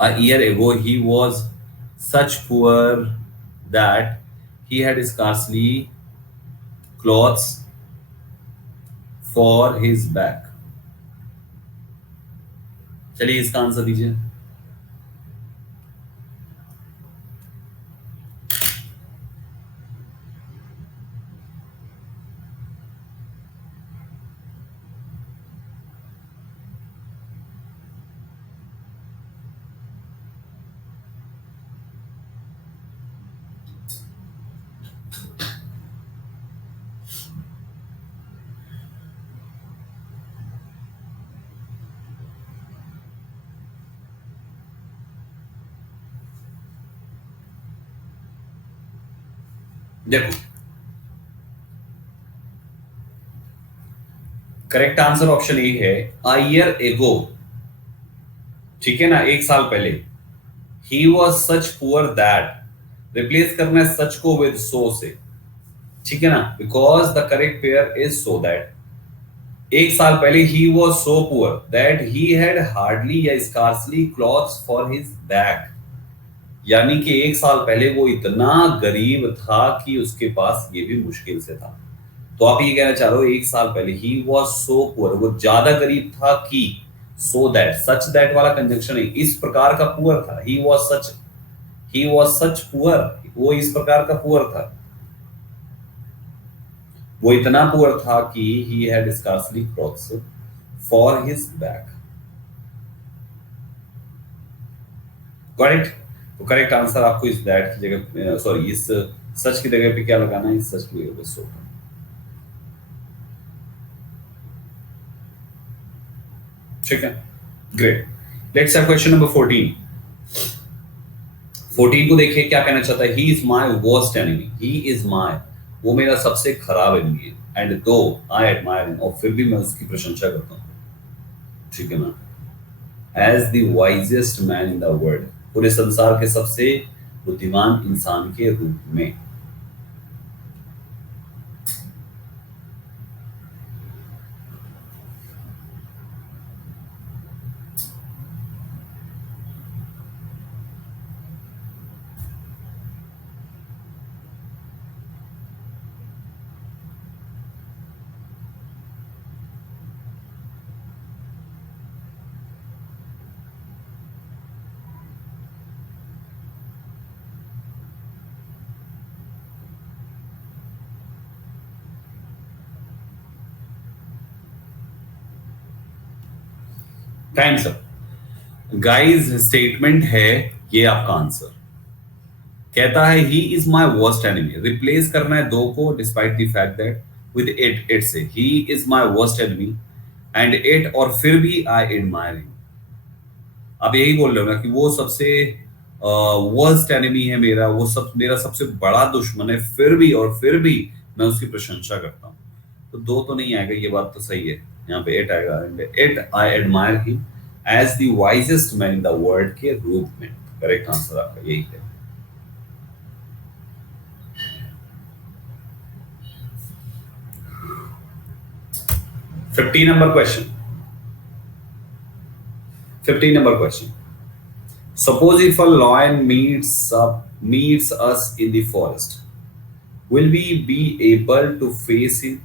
A year ago he was such poor that he had scarcely clothes for his back. चलिए इसका आंसर दीजिए। देखो, करेक्ट आंसर ऑप्शन ए है, अ ईयर एगो। ठीक है ना, एक साल पहले। He was such poor that, replace करना है सच को विद सो से। ठीक है ना, because the correct pair is so that. एक साल पहले he was so poor that he had hardly या scarcely clothes for his back. यानी कि एक साल पहले वो इतना गरीब था कि उसके पास ये भी मुश्किल से था। तो आप ये कहना चाह रहे हो एक साल पहले ही वॉज सो पुअर, वो ज्यादा गरीब था कि, सो दैट, सच दैट वाला कंजंक्शन है, इस प्रकार का पुअर था। ही वॉज सच पुअर, वो इस प्रकार का पुअर था, वो इतना पुअर था कि he had scarcely clothes for his back. Correct. तो करेक्ट आंसर आपको इस दैट की जगह, सॉरी, इस सच की जगह पे क्या लगाना है, इस सच की जगह पे सो। ठीक है, great. Let's have question number 14। 14 को देखिए क्या कहना चाहता है, he is my worst enemy, he is माई, वो मेरा सबसे खराब एनिमी है, एंड दो आई एडमायर हिम, और फिर भी मैं उसकी प्रशंसा करता हूँ। ठीक है ना, as the wisest man in the world, पूरे संसार के सबसे बुद्धिमान इंसान के रूप में। Times up. गाइस, स्टेटमेंट है, ये आपका आंसर। कहता है he is my worst enemy, replace करना है दो को, despite the fact that, with it, it से, he is my worst enemy and it, और फिर भी आई एडमायर हिम। आप यही बोल रहे हो ना कि वो सबसे वर्स्ट एनिमी है मेरा, वो सब मेरा सबसे बड़ा दुश्मन है, फिर भी और फिर भी मैं उसकी प्रशंसा करता हूँ। तो दो तो नहीं आएगा, ये बात तो सही है। यहाँ पे एट आएगा, and at I admire him as the wisest man in the world के रूप में। करेक्ट आंसर आपका यही है। 15 number question. 15 number question. Suppose if a lion meets us in the forest, will we be able to face him?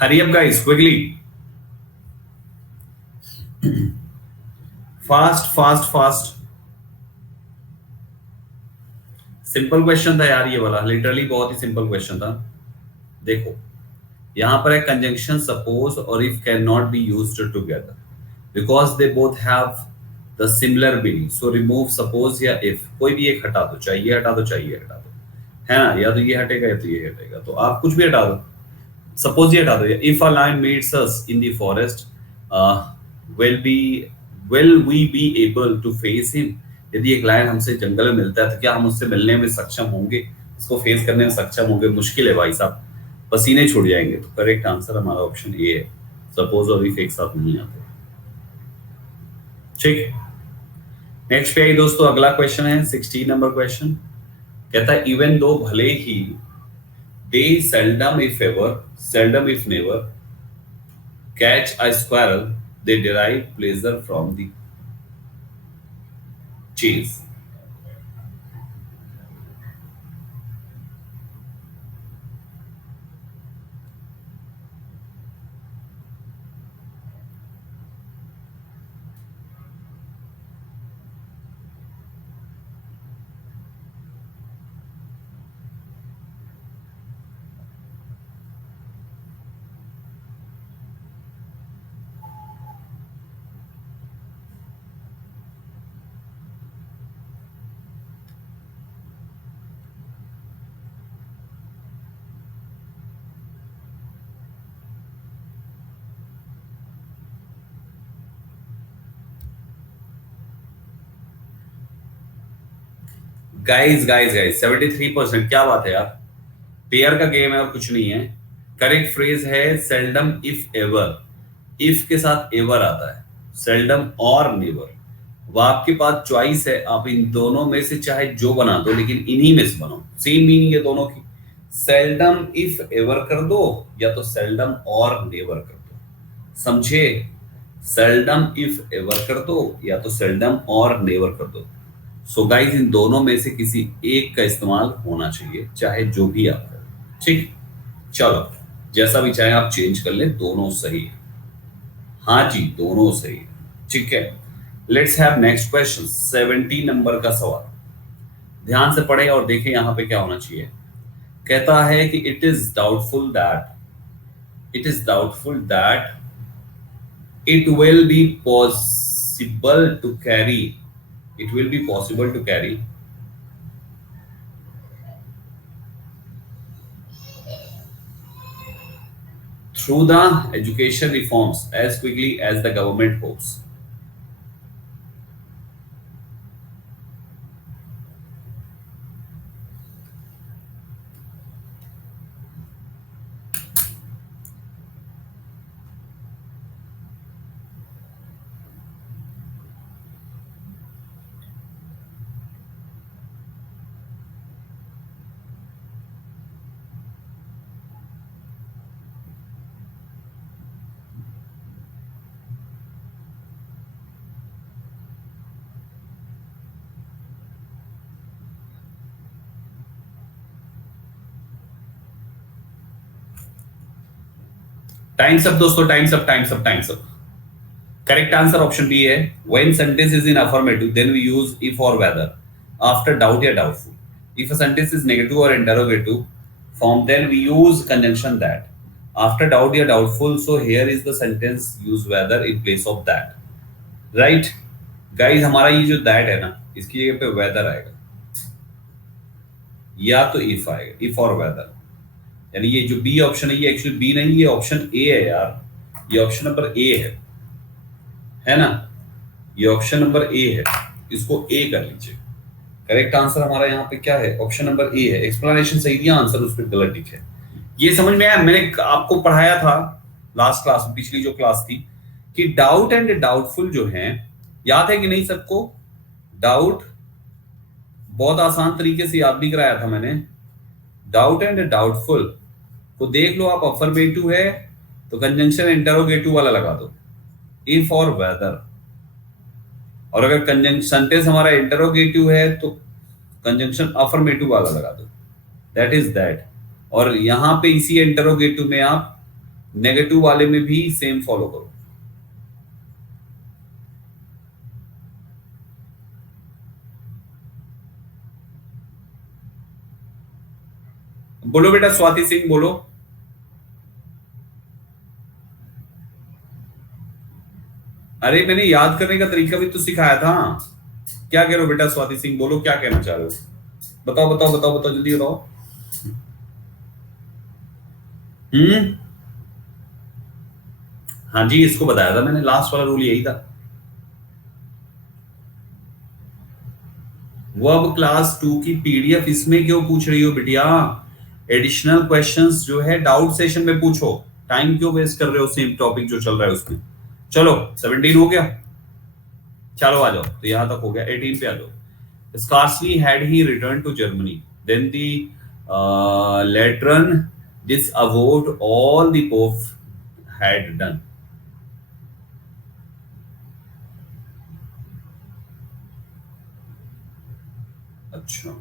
Hurry up, guys, quickly. Fast, fast, fast. Simple question था यार ये वाला, literally बहुत ही simple question था। देखो, यहां पर है कंजंक्शन सपोज और if can not be used together because they both have the similar meaning, so remove suppose या इफ, कोई भी एक हटा दो, चाहे ये हटा दो चाहे ये हटा दो, है ना, या तो ये हटेगा या तो ये हटेगा, तो आप कुछ भी हटा दो। सपोज ये हटा दो, if a lion meets us in the forest, will be will we be able to face him, यदि एक लायन हमसे जंगल में मिलता है तो क्या हम उससे मिलने में सक्षम होंगे, उसको फेस करने में सक्षम होंगे? मुश्किल है भाई साहब, पसीने छूट जाएंगे। तो करेक्ट आंसर हमारा ऑप्शन ए है, सपोज और इफ एक साथ नहीं आते। ठीक, नेक्स्ट पे आई दोस्तों, अगला क्वेश्चन है 16 नंबर क्वेश्चन। कहता है इवन दो, भले ही, they seldom if never catch a squirrel, they derive pleasure from the chase. Guys guys guys 73%, क्या बात है यार। पेयर का गेम है और कुछ नहीं है। करेक्ट फ्रेज है सेल्डम इफ एवर। इफ के साथ एवर आता है, सेल्डम और नेवर। वो आपके पास चॉइस है, आप इन दोनों में से चाहे जो बना दो, लेकिन इन्हीं में से बनाओ। सेम मीनिंग है दोनों की। सेल्डम इफ एवर कर दो या तो सेल्डम और नेवर कर दो, समझे। सेल्डम इफ एवर कर दो या तो सेल्डम और नेवर कर दो। सो गाइस इन दोनों में से किसी एक का इस्तेमाल होना चाहिए, चाहे जो भी आप करें, ठीक। चलो, जैसा भी चाहे आप चेंज कर ले, दोनों सही है। हाँ जी, दोनों सही है, ठीक है। Let's have next question, 70 number का सवाल। ध्यान से पढ़े और देखें यहाँ पे क्या होना चाहिए। कहता है कि it is doubtful that it will be possible to carry it will be possible to carry through the education reforms as quickly as the government hopes. Times up दोस्तों, times up. Correct answer option B है। When sentence is in affirmative then we use if और whether after doubt या doubtful. If a sentence is negative और interrogative form then we use conjunction that after doubt या doubtful, so here is the sentence use whether in place of that, right guys। हमारा ये जो that है ना, इसकी जगह पे weather आएगा या तो if आएगा, if और weather। यानी ये जो बी ऑप्शन है ये एक्चुअली बी नहीं, ये ऑप्शन ए है यार। ये ऑप्शन नंबर ए है ना। ये ऑप्शन नंबर ए है, इसको ए कर लीजिए। करेक्ट आंसर हमारा यहाँ पे क्या है, ऑप्शन नंबर ए है। एक्सप्लेनेशन सही दिया, आंसर उस पर गलत ठीक है। ये समझ में आया, मैंने आपको पढ़ाया था लास्ट क्लास में, पिछली जो क्लास थी, कि डाउट एंड डाउटफुल जो है, याद है कि नहीं सबको। डाउट बहुत आसान तरीके से याद भी कराया था मैंने। डाउट एंड डाउटफुल को देख लो आप, अफर्मेटिव है तो कंजंक्शन इंटरोगेटिव वाला लगा दो, इफ और वेदर। और अगर कंजंक्शन सेंटेंस हमारा इंटरोगेटिव है तो कंजंक्शन अफर्मेटिव वाला लगा दो, दैट इज दैट। और यहां पे इसी इंटरोगेटिव में आप नेगेटिव वाले में भी सेम फॉलो करो। बोलो बेटा, स्वाति सिंह बोलो। अरे मैंने याद करने का तरीका भी तो सिखाया था। क्या कह रहे हो बेटा, स्वाति सिंह बोलो, क्या कहना चाह रहे हो, बताओ बताओ बताओ बताओ, जल्दी बताओ। हम्म, हाँ जी, इसको बताया था मैंने, लास्ट वाला रूल यही था। वो अब क्लास 2 की पीडीएफ इसमें क्यों पूछ रही हो बिटिया। एडिशनल क्वेश्चंस जो है डाउट सेशन में पूछो, टाइम क्यों वेस्ट कर रहे हो सेम टॉपिक जो चल रहा है उसमें। चलो 17 हो गया, चलो आ जाओ, तो यहां तक हो गया, 18 पे आ जाओ। Scarcely had he return to Germany then the Lateran disavowed all the Pope had done. अच्छा,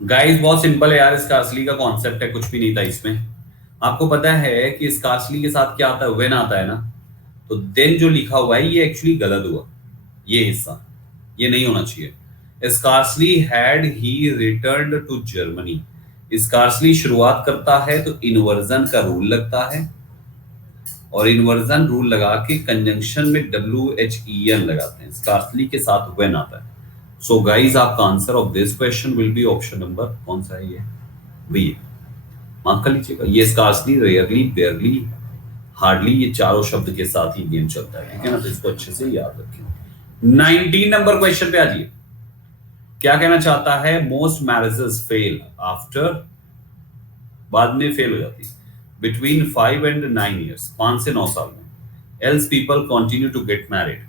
गाइस बहुत सिंपल है यार, इसका असली का कॉन्सेप्ट है, कुछ भी नहीं था इसमें। आपको पता है कि स्कार्सली के साथ क्या आता है, व्हेन आता है ना, तो देन जो लिखा हुआ है ये एक्चुअली गलत हुआ, ये हिस्सा ये नहीं होना चाहिए। Scarcely had he returned to Germany, scarcely शुरुआत करता है तो इन्वर्जन का रूल लगता है, और इन्वर्जन रूल लगा के कंजंक्शन में WHEN लगाते हैं, स्कार्सली के साथ व्हेन आता है। सो गाइस आपका answer of this question will be option number कौन सा है, ये बी। मार्क कर लीजिएगा, ये स्कार्सली, रेयरली, बेयरली, हार्डली, ये चारों शब्द के साथ ही गेम चलता है, ठीक है ना, तो इसको अच्छे से याद रखें। 19 नंबर क्वेश्चन पे आ जाइए। क्या कहना चाहता है, मोस्ट मैरिजेस फेल आफ्टर, बाद में फेल हो जाती है, बिटवीन 5 एंड 9 ईयर्स, 5 से 9 साल में, else people continue to get married.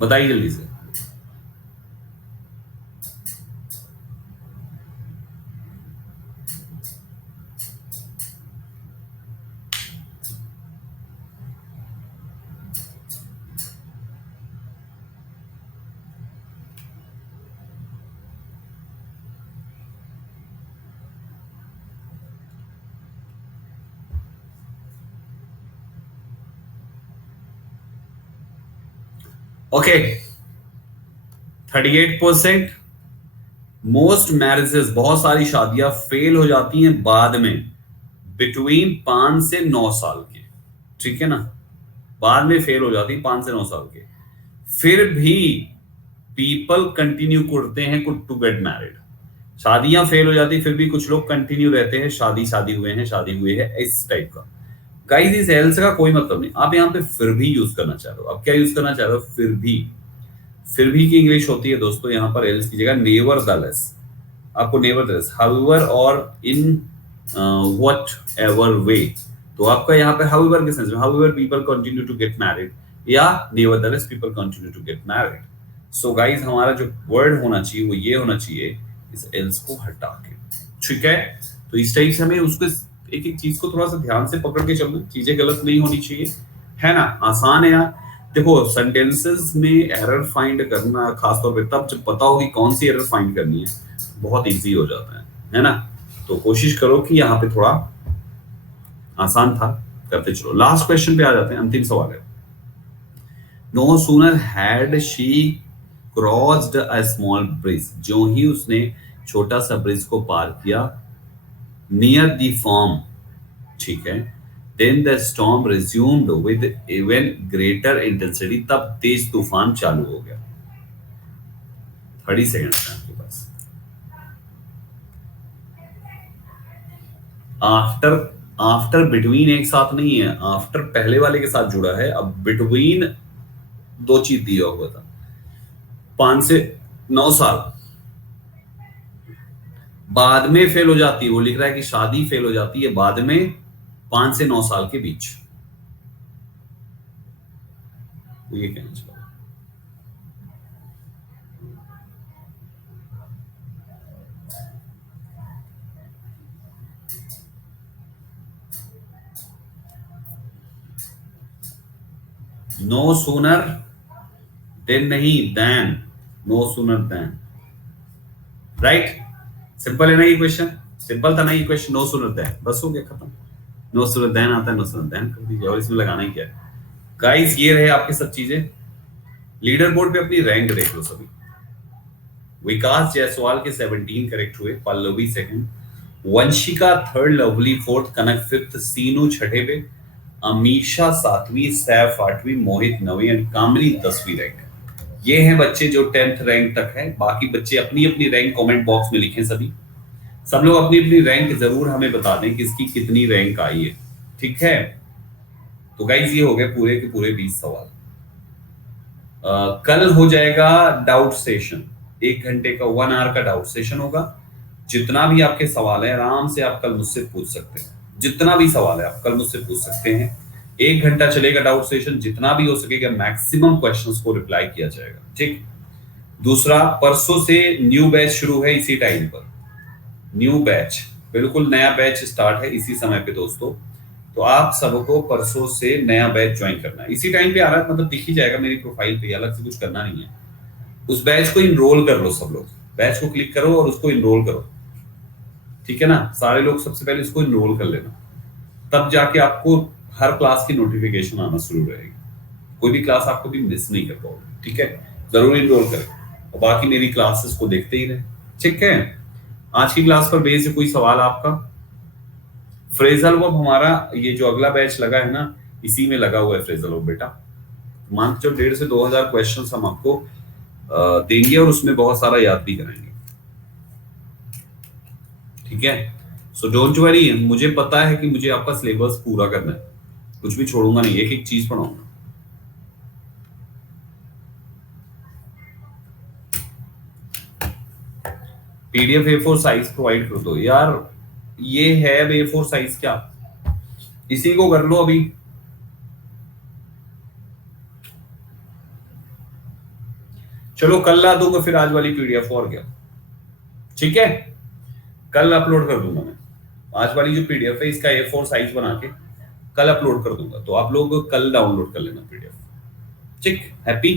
बताइए जल्दी से। ओके, 38%। मोस्ट मैरिजेस, बहुत सारी शादियां फेल हो जाती हैं बाद में, बिटवीन 5 से 9 साल के, ठीक है ना, बाद में फेल हो जाती 5 से 9 साल के, फिर भी पीपल कंटिन्यू करते हैं टू गेट मैरिड। शादियां फेल हो जाती फिर भी कुछ लोग कंटिन्यू रहते हैं, शादी शादी हुए है, इस टाइप का। गाइस इस एल्स का कोई मतलब नहीं, आप यहाँ पे फिर भी यूज करना चाह रहे हो। आप क्या यूज करना चाह रहे हो, फिर भी। फिर भी की इंग्लिश होती है दोस्तों यहाँ पर एल्स की जगह नेवरदलेस, आपको नेवरदलेस, हाउएवर और इन व्हाट एवर वे, तो आपका यहाँ पे हाउएवर के सेंस में, however people continue to get married, या nevertheless people continue to get married. So guys हमारा जो वर्ड होना चाहिए वो ये होना चाहिए, इस एल्स को हटा के, ठीक है। तो इस टाइप से हमें उसको एक एक चीज को थोड़ा सा ध्यान से पकड़ के चलना, चीजें गलत नहीं होनी चाहिए, है ना। आसान है यार। देखो सेंटेंसेस में एरर फाइंड करना, खासतौर पे तब जब पता हो कि कौन सी एरर फाइंड करनी है, बहुत इजी हो जाता है ना। तो कोशिश करो कि यहाँ पे थोड़ा आसान था, करते चलो। लास्ट क्वेश्चन पे आ जाते हैं, अंतिम सवाल है। No sooner had she crossed a small bridge, जो ही उसने छोटा सा ब्रिज को पार किया, नियर द फॉर्म, ठीक है, then the storm resumed with even greater intensity, तब तेज तूफान चालू हो गया। 30 सेकंड है आपके पास। आफ्टर, आफ्टर बिटवीन एक साथ नहीं है, आफ्टर पहले वाले के साथ जुड़ा है, अब बिटवीन दो चीज दिया हुआ था, 5 से 9 साल, बाद में फेल हो जाती है, वो लिख रहा है कि शादी फेल हो जाती है बाद में 5 से 9 साल के बीच, ये कहना चाहिए। नो सूनर देन नहीं, then, no sooner then, right. Simple है ना ये क्वेश्चन, सिंपल था ना ये क्वेश्चन, नो सूनर देन, बस हो गया खत्म। नो सूनर देन आता है, नो सूनर देन कर दीजिए, और इसमें लगाना ही क्या है। गाइस ये रहे आपके सब चीजें। लीडर बोर्ड पे अपनी रैंक देख लो सभी। विकास जायसवाल के 17 करेक्ट हुए, Pallavi second, Vanshika third, Lovely fourth, Kanak fifth, Seenu छठे पे, अमीशा सातवीं, सैफ आठवीं, मोहित नवीं, और कामनी 10वीं रैंक। ये हैं बच्चे जो 10th रैंक तक है। बाकी बच्चे अपनी अपनी रैंक कमेंट बॉक्स में लिखें सभी, सब लोग अपनी अपनी रैंक जरूर हमें बता दें किसकी कितनी रैंक आई है, ठीक है। तो गाइस ये हो गए पूरे के पूरे 20 सवाल। कल हो जाएगा डाउट सेशन, 1 घंटे का 1 आवर का डाउट सेशन होगा। जितना भी आपके सवाल है आराम से आप कल मुझसे पूछ सकते हैं, जितना भी सवाल है आप कल मुझसे पूछ सकते हैं। 1 घंटा चलेगा डाउट सेशन, जितना भी हो सकेगा मैक्सिमम क्वेश्चंस को रिप्लाई किया जाएगा, ठीक। दूसरा, परसों से न्यू बैच शुरू है इसी टाइम पर, न्यू बैच, बिल्कुल नया बैच स्टार्ट है इसी समय पे दोस्तों। तो आप सबको परसों से नया बैच ज्वाइन करना है, इसी टाइम पे आ रहा है, मतलब दिख ही जाएगा मेरी प्रोफाइल पे, अलग से कुछ करना नहीं है। उस बैच को इनरोल कर लो, सब लोग बैच को क्लिक करो और उसको इनरोल करो, ठीक है ना। सारे लोग सबसे पहले इसको इनरोल कर लेना, तब जाके आपको हर क्लास की नोटिफिकेशन आना शुरू रहेगी, कोई भी क्लास आपको भी मिस नहीं कर पाओगे, ठीक है। जरूर इनरोल करें और बाकी मेरी क्लासेस को देखते ही रहे, ठीक है। आज की क्लास पर बेस्ड कोई सवाल आपका? फ्रेजल वर्ब हमारा ये जो अगला बैच लगा है ना, इसी में लगा हुआ है फ्रेजल वर्ब बेटा। मान के चलो 1.5 से 2,000 क्वेश्चंस हम आपको देंगे और उसमें बहुत सारा याद भी कराएंगे, ठीक है। सो डोंट वरी, मुझे पता है कि मुझे आपका सिलेबस पूरा करना है, कुछ भी छोड़ूंगा नहीं, एक एक चीज पढ़ाऊंगा। पीडीएफ A4 साइज प्रोवाइड कर दो यार, ये है A4 साइज क्या, इसी को कर लो अभी। चलो कल ला दूंगा फिर आज वाली पीडीएफ, और क्या, ठीक है। कल अपलोड कर दूंगा मैं आज वाली जो पीडीएफ है, इसका A4 साइज बना के कल अपलोड कर दूंगा, तो आप लोग कल डाउनलोड कर लेना पीडीएफ, ठीक। हैप्पी?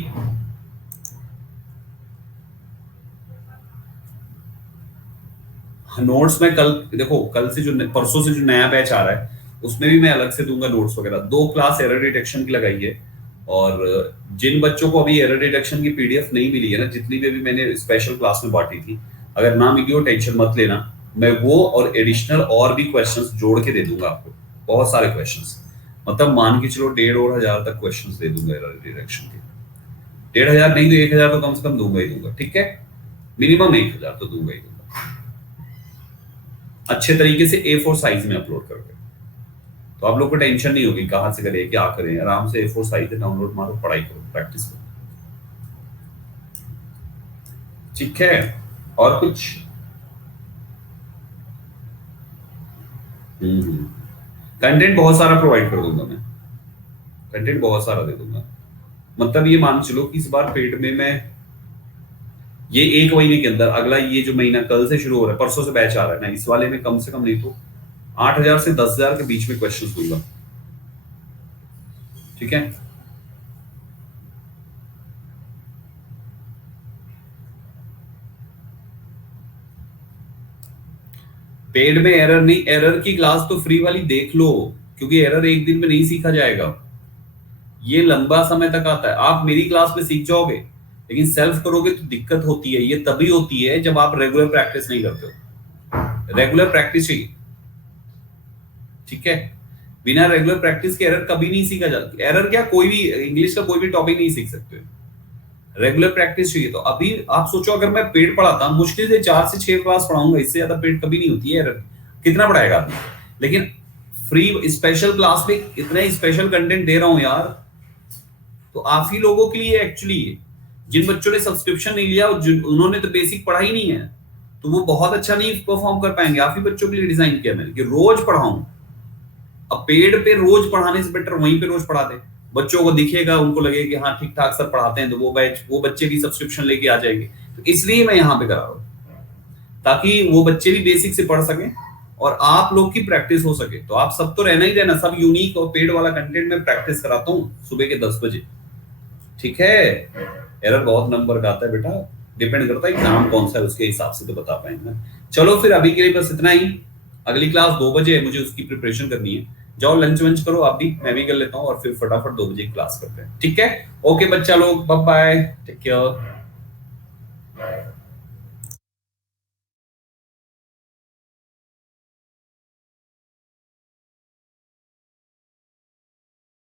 नोट्स में कल देखो, कल से जो परसों से जो नया बैच आ रहा है उसमें भी मैं अलग से दूंगा नोट्स वगैरह। 2 क्लास एरर डिटेक्शन की लगाई है, और जिन बच्चों को अभी एरर डिटेक्शन की पीडीएफ नहीं मिली है ना, जितनी भी अभी मैंने स्पेशल क्लास में बांटी थी, अगर ना मिली हो टेंशन मत लेना, मैं वो और एडिशनल और भी क्वेश्चंस जोड़ के दे दूंगा आपको, बहुत सारे क्वेश्चंस, मतलब मान के चलो 1,500 और 1,000 तक क्वेश्चंस दे दूंगा एरर डिटेक्शन के। 1,500 नहीं तो 1,000 तो कम से कम दूंगा ही दूंगा, ठीक है। मिनिमम 1,000 तो दूंगा ही दूंगा, अच्छे तरीके से A4 साइज में अपलोड करके, तो आप लोग को टेंशन नहीं होगी कहां से करें क्या करें, आराम से A4 साइज डाउनलोड मारो, पढ़ाई करो, प्रैक्टिस करो, ठीक है। और कुछ? कंटेंट बहुत सारा प्रोवाइड कर दूंगा मैं, कंटेंट बहुत सारा दे दूंगा, मतलब ये मान चलो कि इस बार पेड में मैं ये 1 महीने के अंदर, अगला ये जो महीना कल से शुरू हो रहा है, परसों से बैच आ रहा है ना, इस वाले में कम से कम नहीं तो 8,000 से 10,000 के बीच में क्वेश्चंस दूंगा, ठीक है। पेड में एरर नहीं, एरर की क्लास तो फ्री वाली देख लो, क्योंकि एरर एक दिन में नहीं सीखा जाएगा, ये लंबा समय तक आता है। आप मेरी क्लास में सीख जाओगे, लेकिन सेल्फ करोगे तो दिक्कत होती है, ये तभी होती है जब आप रेगुलर प्रैक्टिस नहीं करते हो, रेगुलर प्रैक्टिस चाहिए, ठीक है। बिना रेगुलर प्रैक्टिस के एरर कभी नहीं सीखा जाता, एरर क्या, कोई भी इंग्लिश का कोई भी टॉपिक नहीं सीख सकते, रेगुलर प्रैक्टिस चाहिए। तो अभी आप सोचो, अगर मैं पेड पढ़ाता, मुश्किल से 4 से 6 क्लास पढ़ाऊंगा, इससे ज्यादा पेड कभी नहीं होती है, एरर कितना पढ़ाएगा आदमी। लेकिन फ्री स्पेशल क्लास में इतना स्पेशल कंटेंट दे रहा हूं यार, तो आप ही लोगों के लिए एक्चुअली, जिन बच्चों ने सब्सक्रिप्शन नहीं लिया उन्होंने तो बेसिक पढ़ा ही नहीं है, तो वो बहुत अच्छा नहीं परफॉर्म कर पाएंगे। आप ही बच्चों के लिए डिजाइन किया मैंने कि रोज पढ़ाऊं, अब पेड पे रोज पढ़ाने से बेटर वहीं पे रोज पढ़ा दे, बच्चों को दिखेगा, उनको लगेगा कि हाँ ठीक ठाक सर पढ़ाते हैं, तो वो बच्चे भी सब्सक्रिप्शन लेके आ जाएंगे। तो इसलिए मैं यहाँ पे करा रहा हूँ, ताकि वो बच्चे भी बेसिक से पढ़ सकें और आप लोग की प्रैक्टिस हो सके। तो आप सब तो रहना ही रहना, सब यूनिक और पेड वाला कंटेंट में प्रैक्टिस कराता हूँ सुबह के 10 बजे, ठीक है। एरर बहुत नंबर का आता है बेटा, डिपेंड करता है एग्जाम कौन सा है, उसके हिसाब से तो बता पाएंगे। चलो फिर अभी के लिए बस इतना ही, अगली क्लास 2 बजे है, मुझे उसकी प्रिपरेशन करनी है। जाओ लंच वंच करो, आप भी, मैं भी कर लेता हूँ, और फिर फटाफट 2 बजे क्लास करते हैं, ठीक है। ओके बच्चा लोग, बाय बाय, टेक केयर।